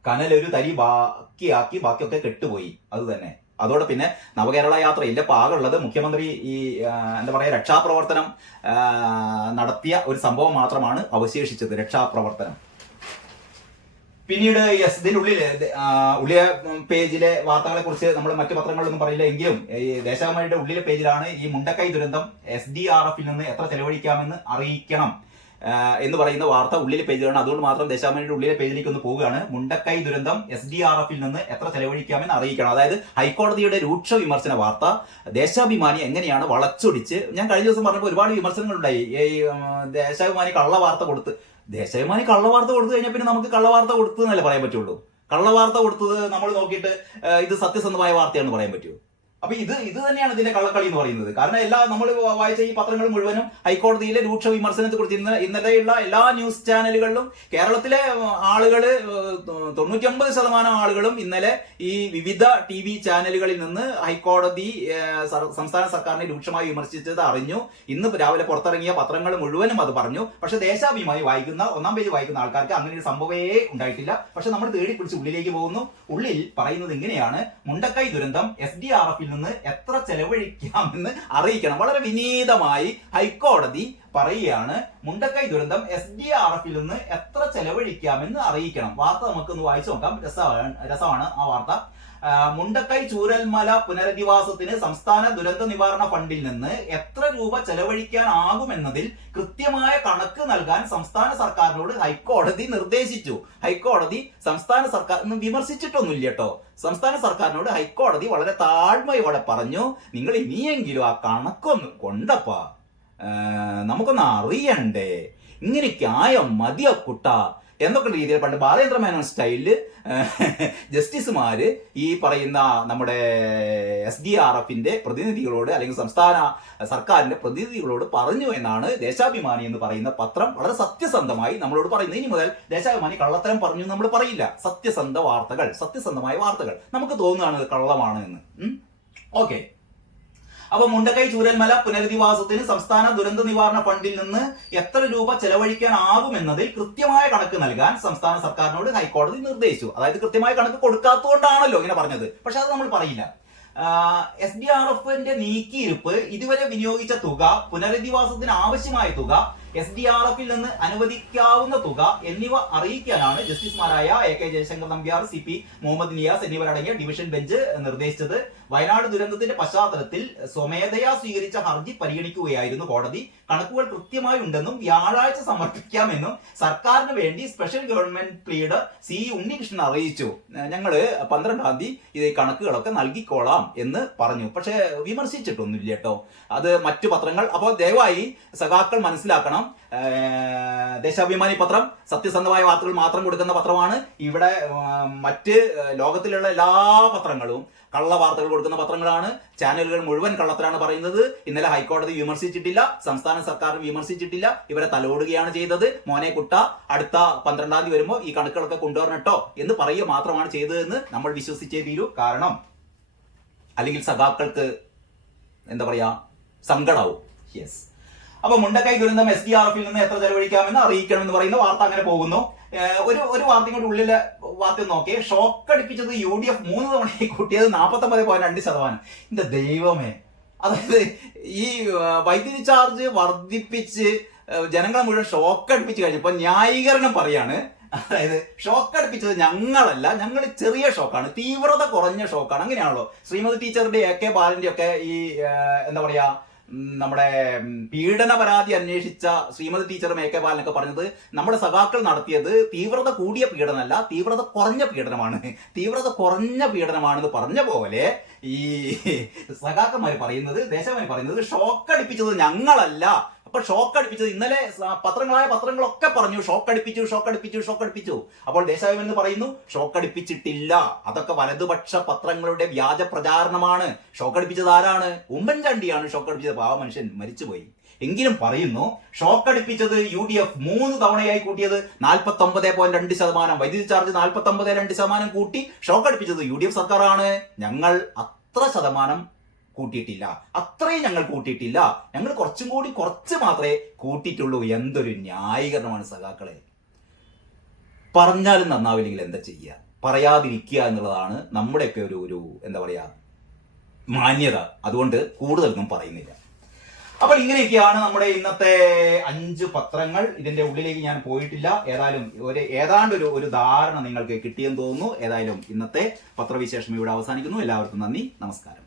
കനലൊരു തരി ബാക്കിയൊക്കെ കെട്ടുപോയി. അത് തന്നെ. അതോടെ പിന്നെ നവകേരള യാത്രയില്ല. പാകുള്ളത് മുഖ്യമന്ത്രി ഈ എന്താ പറയാ രക്ഷാപ്രവർത്തനം നടത്തിയ ഒരു സംഭവം മാത്രമാണ് അവശേഷിച്ചത്, രക്ഷാപ്രവർത്തനം. പിന്നീട് ഉള്ളിലെ പേജിലെ വാർത്തകളെ കുറിച്ച് നമ്മൾ മറ്റു പത്രങ്ങളിലൊന്നും പറയില്ല. എങ്കിലും ഈ ദേശാഭിമാനിയുടെ ഉള്ളിലെ പേജിലാണ് ഈ മുണ്ടക്കൈ ദുരന്തം SDRFൽ നിന്ന് എത്ര ചെലവഴിക്കാമെന്ന് അറിയിക്കണം എന്ന് പറയുന്ന വാർത്ത ഉള്ളിലെ പേജിലാണ്. അതുകൊണ്ട് മാത്രം ദേശാഭിമാനിയുടെ ഉള്ളിലെ പേജിലേക്ക് ഒന്ന് പോവുകയാണ്. മുണ്ടക്കൈ ദുരന്തം SDRFൽ നിന്ന് എത്ര ചെലവഴിക്കാമെന്ന് അറിയിക്കണം. അതായത് ഹൈക്കോടതിയുടെ രൂക്ഷ വിമർശന വാർത്ത ദേശാഭിമാനി എങ്ങനെയാണ് വളച്ചൊടിച്ച്, ഞാൻ കഴിഞ്ഞ ദിവസം പറഞ്ഞപ്പോൾ ഒരുപാട് വിമർശനങ്ങളുണ്ടായി. ഈ ദേശാഭിമാനി കള്ളവാർത്ത കൊടുത്ത് കഴിഞ്ഞാൽ പിന്നെ നമുക്ക് കള്ളവാർത്ത കൊടുത്തു എന്നല്ലേ പറയാൻ പറ്റുള്ളൂ. കള്ളവാർത്ത കൊടുത്തത് നമ്മൾ നോക്കിയിട്ട് ഇത് സത്യസന്ധമായ വാർത്തയാണെന്ന് പറയാൻ പറ്റുമോ? അപ്പൊ ഇത് തന്നെയാണ് ഇതിന്റെ കള്ളക്കളി എന്ന് പറയുന്നത്. കാരണം നമ്മൾ വായിച്ച ഈ പത്രങ്ങൾ മുഴുവനും ഹൈക്കോടതിയിലെ രൂക്ഷ വിമർശനത്തെ കുറിച്ച് ഇന്നലെയുള്ള എല്ലാ ന്യൂസ് ചാനലുകളിലും കേരളത്തിലെ ആളുകൾ 99% ആളുകളും ഇന്നലെ ഈ വിവിധ TV ചാനലുകളിൽ നിന്ന് ഹൈക്കോടതി സംസ്ഥാന സർക്കാരിനെ രൂക്ഷമായി വിമർശിച്ചത് അറിഞ്ഞു. ഇന്ന് രാവിലെ പുറത്തിറങ്ങിയ പത്രങ്ങൾ മുഴുവനും അത് പറഞ്ഞു. പക്ഷെ ദേശാഭിമാനി വായിക്കുന്ന 1-ാം പേജ് വായിക്കുന്ന ആൾക്കാർക്ക് അങ്ങനെ ഒരു സംഭവമേ ഉണ്ടായിട്ടില്ല. പക്ഷെ നമ്മൾ തേടി പിടിച്ച് ഉള്ളിലേക്ക് പോകുന്നു. ഉള്ളിൽ പറയുന്നത് ഇങ്ങനെയാണ്: മുണ്ടക്കൈ ദുരന്തം SDRFൽ നിന്ന് എത്ര ചെലവഴിക്കാമെന്ന് അറിയിക്കണം. വളരെ വിനീതമായി ഹൈക്കോടതി പറയുകയാണ് മുണ്ടക്കൈ ദുരന്തം SDRF നിന്ന് എത്ര ചെലവഴിക്കാമെന്ന് അറിയിക്കണം. വാർത്ത നമുക്കൊന്ന് വായിച്ചു നോക്കാം. രസമാണ് ആ വാർത്ത. മുണ്ടക്കൈ ചൂരൽമല പുനരധിവാസത്തിന് സംസ്ഥാന ദുരന്ത നിവാരണ ഫണ്ടിൽ നിന്ന് എത്ര രൂപ ചെലവഴിക്കാനാകുമെന്നതിൽ കൃത്യമായ കണക്ക് നൽകാൻ സംസ്ഥാന സർക്കാരിനോട് ഹൈക്കോടതി നിർദ്ദേശിച്ചു. ഹൈക്കോടതി സംസ്ഥാന സർക്കാർ വിമർശിച്ചിട്ടൊന്നുമില്ല കേട്ടോ. സംസ്ഥാന സർക്കാരിനോട് ഹൈക്കോടതി വളരെ താഴ്മയോടെ പറഞ്ഞു, നിങ്ങൾ ഇനിയെങ്കിലും ആ കണക്കൊന്ന് കൊണ്ടപ്പാ, നമുക്കൊന്ന് അറിയണ്ടേ, ഇങ്ങനെയൊക്കെ ആയോ മതിയോ കുട്ട എന്നൊക്കെ രീതിയിൽ പണ്ട് ബാലേന്ദ്ര മേനോൻ സ്റ്റൈലില് ജസ്റ്റിസുമാര് ഈ പറയുന്ന നമ്മുടെ SDRFന്റെ പ്രതിനിധികളോട് അല്ലെങ്കിൽ സംസ്ഥാന സർക്കാരിന്റെ പ്രതിനിധികളോട് പറഞ്ഞു എന്നാണ് ദേശാഭിമാനി എന്ന് പറയുന്ന പത്രം വളരെ സത്യസന്ധമായി നമ്മളോട് പറയുന്നത്. ഇനി മുതൽ ദേശാഭിമാനി കള്ളത്തരം പറഞ്ഞു നമ്മൾ പറയില്ല. സത്യസന്ധ വാർത്തകൾ, സത്യസന്ധമായ വാർത്തകൾ. നമുക്ക് തോന്നുകയാണ് ഇത് കള്ളമാണ് എന്ന്. ഓക്കെ, അപ്പൊ മുണ്ടക്കൈ ചൂരൽമല പുനരധിവാസത്തിന് സംസ്ഥാന ദുരന്ത നിവാരണ ഫണ്ടിൽ നിന്ന് എത്ര രൂപ ചെലവഴിക്കാനാകുമെന്നതിൽ കൃത്യമായ കണക്ക് നൽകാൻ സംസ്ഥാന സർക്കാരിനോട് ഹൈക്കോടതി നിർദ്ദേശിച്ചു. അതായത് കൃത്യമായ കണക്ക് കൊടുക്കാത്തതുകൊണ്ടാണല്ലോ ഇങ്ങനെ പറഞ്ഞത്. പക്ഷെ അത് നമ്മൾ പറയില്ല. SDRFന്റെ നീക്കിയിരിപ്പ്, ഇതുവരെ വിനിയോഗിച്ച തുക, പുനരധിവാസത്തിന് ആവശ്യമായ തുക, SDRFൽ നിന്ന് അനുവദിക്കാവുന്ന തുക എന്നിവ അറിയിക്കാനാണ് ജസ്റ്റിസുമാരായ AK ജയശങ്കർ നമ്പ്യാർ, CP മുഹമ്മദ് നിയാസ് എന്നിവരടങ്ങിയ ഡിവിഷൻ ബെഞ്ച് നിർദ്ദേശിച്ചത്. വയനാട് ദുരന്തത്തിന്റെ പശ്ചാത്തലത്തിൽ സ്വമേധയാ സ്വീകരിച്ച ഹർജി പരിഗണിക്കുകയായിരുന്നു കോടതി. കണക്കുകൾ കൃത്യമായി ഉണ്ടെന്നും വ്യാഴാഴ്ച സമർപ്പിക്കാമെന്നും സർക്കാരിന് വേണ്ടി special government pleader C Unnikrishnan അറിയിച്ചു. ഞങ്ങള് 12-ാം തീയതി ഈ കണക്കുകളൊക്കെ നൽകിക്കോളാം എന്ന് പറഞ്ഞു. പക്ഷെ വിമർശിച്ചിട്ടൊന്നുമില്ല കേട്ടോ. അത് മറ്റു പത്രങ്ങൾ. അപ്പോൾ ദയവായി സഖാക്കൾ മനസ്സിലാക്കണം, ദേശാഭിമാനി പത്രം സത്യസന്ധമായ വാർത്തകൾ മാത്രം കൊടുക്കുന്ന പത്രമാണ്. ഇവിടെ മറ്റ് ലോകത്തിലുള്ള എല്ലാ പത്രങ്ങളും കള്ള വാർത്തകൾ കൊടുക്കുന്ന പത്രങ്ങളാണ്. ചാനലുകൾ മുഴുവൻ കള്ളത്തിലാണ് പറയുന്നത്. ഇന്നലെ ഹൈക്കോടതി വിമർശിച്ചിട്ടില്ല, സംസ്ഥാന സർക്കാർ വിമർശിച്ചിട്ടില്ല, ഇവരെ തലോടുകയാണ് ചെയ്തത്. മോനെ കുട്ട, അടുത്ത 12-ാം തീയതി വരുമ്പോൾ ഈ കണക്കുകളൊക്കെ കൊണ്ടുവരണട്ടോ എന്ന് പറയുക മാത്രമാണ് ചെയ്തതെന്ന് നമ്മൾ വിശ്വസിച്ചേ തീരൂ. കാരണം അല്ലെങ്കിൽ സഖാക്കൾക്ക് എന്താ പറയാ, സങ്കടാവും. യെസ്. അപ്പൊ മുണ്ടക്കൈ ദുരന്തം SDRFൽ നിന്ന് എത്ര ചെലവഴിക്കാമെന്ന് അറിയിക്കണമെന്ന് പറയുന്ന വാർത്ത അങ്ങനെ പോകുന്നു. ഒരു വാർത്തയും കൂടി ഉള്ളിലെ വാർത്ത നോക്കിയേ. ഷോക്ക് അടിപ്പിച്ചത് UDF 3 തവണയായി കൂട്ടിയത് 49.2%. എന്റെ ദൈവമേ, അതായത് ഈ വൈദ്യുതി ചാർജ് വർദ്ധിപ്പിച്ച് ജനങ്ങളെ മുഴുവൻ ഷോക്ക് അടുപ്പിച്ച് കഴിഞ്ഞപ്പോ ന്യായീകരണം പറയാണ്. അതായത് ഷോക്ക് അടുപ്പിച്ചത് ഞങ്ങളല്ല, ഞങ്ങൾ ചെറിയ ഷോക്കാണ്, തീവ്രത കുറഞ്ഞ ഷോക്കാണ്. അങ്ങനെയാണല്ലോ ശ്രീമതി ടീച്ചറുടെ AK ബാലന്റെ ഒക്കെ ഈ എന്താ പറയാ നമ്മുടെ പീഡന പരാതി അന്വേഷിച്ച ശ്രീമതി ടീച്ചറും AK ബാലനൊക്കെ പറഞ്ഞത് നമ്മുടെ സഖാക്കൾ നടത്തിയത് തീവ്രത കൂടിയ പീഡനമല്ല, തീവ്രത കുറഞ്ഞ പീഡനമാണ്, തീവ്രത കുറഞ്ഞ പീഡനമാണെന്ന് പറഞ്ഞ പോലെ ഈ സഖാക്കന്മാർ പറയുന്നത്, ദേശാഭിമാനി പറയുന്നത് ഷോക്ക് അടിപ്പിച്ചത് ഞങ്ങളല്ല. അപ്പൊ ഷോക്ക് അടിപ്പിച്ചത് ഇന്നലെ പത്രങ്ങളൊക്കെ പറഞ്ഞു ഷോക്ക് അടിപ്പിച്ചു. അപ്പോൾ ദേശാഭിമാനി എന്ന് പറയുന്നു ഷോക്ക് അടിപ്പിച്ചിട്ടില്ല, അതൊക്കെ വലതുപക്ഷ പത്രങ്ങളുടെ വ്യാജ പ്രചാരണമാണ്. ഷോക്ക് അടിപ്പിച്ചത് ആരാണ്? ഉമ്മൻചാണ്ടിയാണ് ഷോക്ക് അടിപ്പിച്ചത്. പാവ മനുഷ്യൻ മരിച്ചുപോയി. എങ്കിലും പറയുന്നു ഷോക്ക് അടിപ്പിച്ചത് UDF 3 തവണയായി കൂട്ടിയത് 49.2%. വൈദ്യുതി ചാർജ് 49.2% കൂട്ടി ഷോക്ക് അടിപ്പിച്ചത് UDF സർക്കാരാണ്. ഞങ്ങൾ അത്ര ശതമാനം കൂട്ടിയിട്ടില്ല, അത്രയും ഞങ്ങൾ കൂട്ടിയിട്ടില്ല, ഞങ്ങൾ കുറച്ച് മാത്രമേ കൂട്ടിയിട്ടുള്ളൂ. എന്തൊരു ന്യായീകരണമാണ് സഖാക്കളെ. പറഞ്ഞാലും നന്നാവില്ലെങ്കിൽ എന്താ ചെയ്യുക? പറയാതിരിക്കുക എന്നുള്ളതാണ് നമ്മുടെയൊക്കെ ഒരു എന്താ പറയാ മാന്യത. അതുകൊണ്ട് കൂടുതലൊന്നും പറയുന്നില്ല. അപ്പോൾ ഇങ്ങനെയൊക്കെയാണ് നമ്മുടെ ഇന്നത്തെ 5 പത്രങ്ങൾ. ഇതിന്റെ ഉള്ളിലേക്ക് ഞാൻ പോയിട്ടില്ല. ഏതാണ്ട് ഒരു ധാരണ നിങ്ങൾക്ക് കിട്ടിയെന്ന് തോന്നുന്നു. ഏതായാലും ഇന്നത്തെ പത്രവിശേഷം ഇവിടെ അവസാനിക്കുന്നു. എല്ലാവർക്കും നന്ദി, നമസ്കാരം.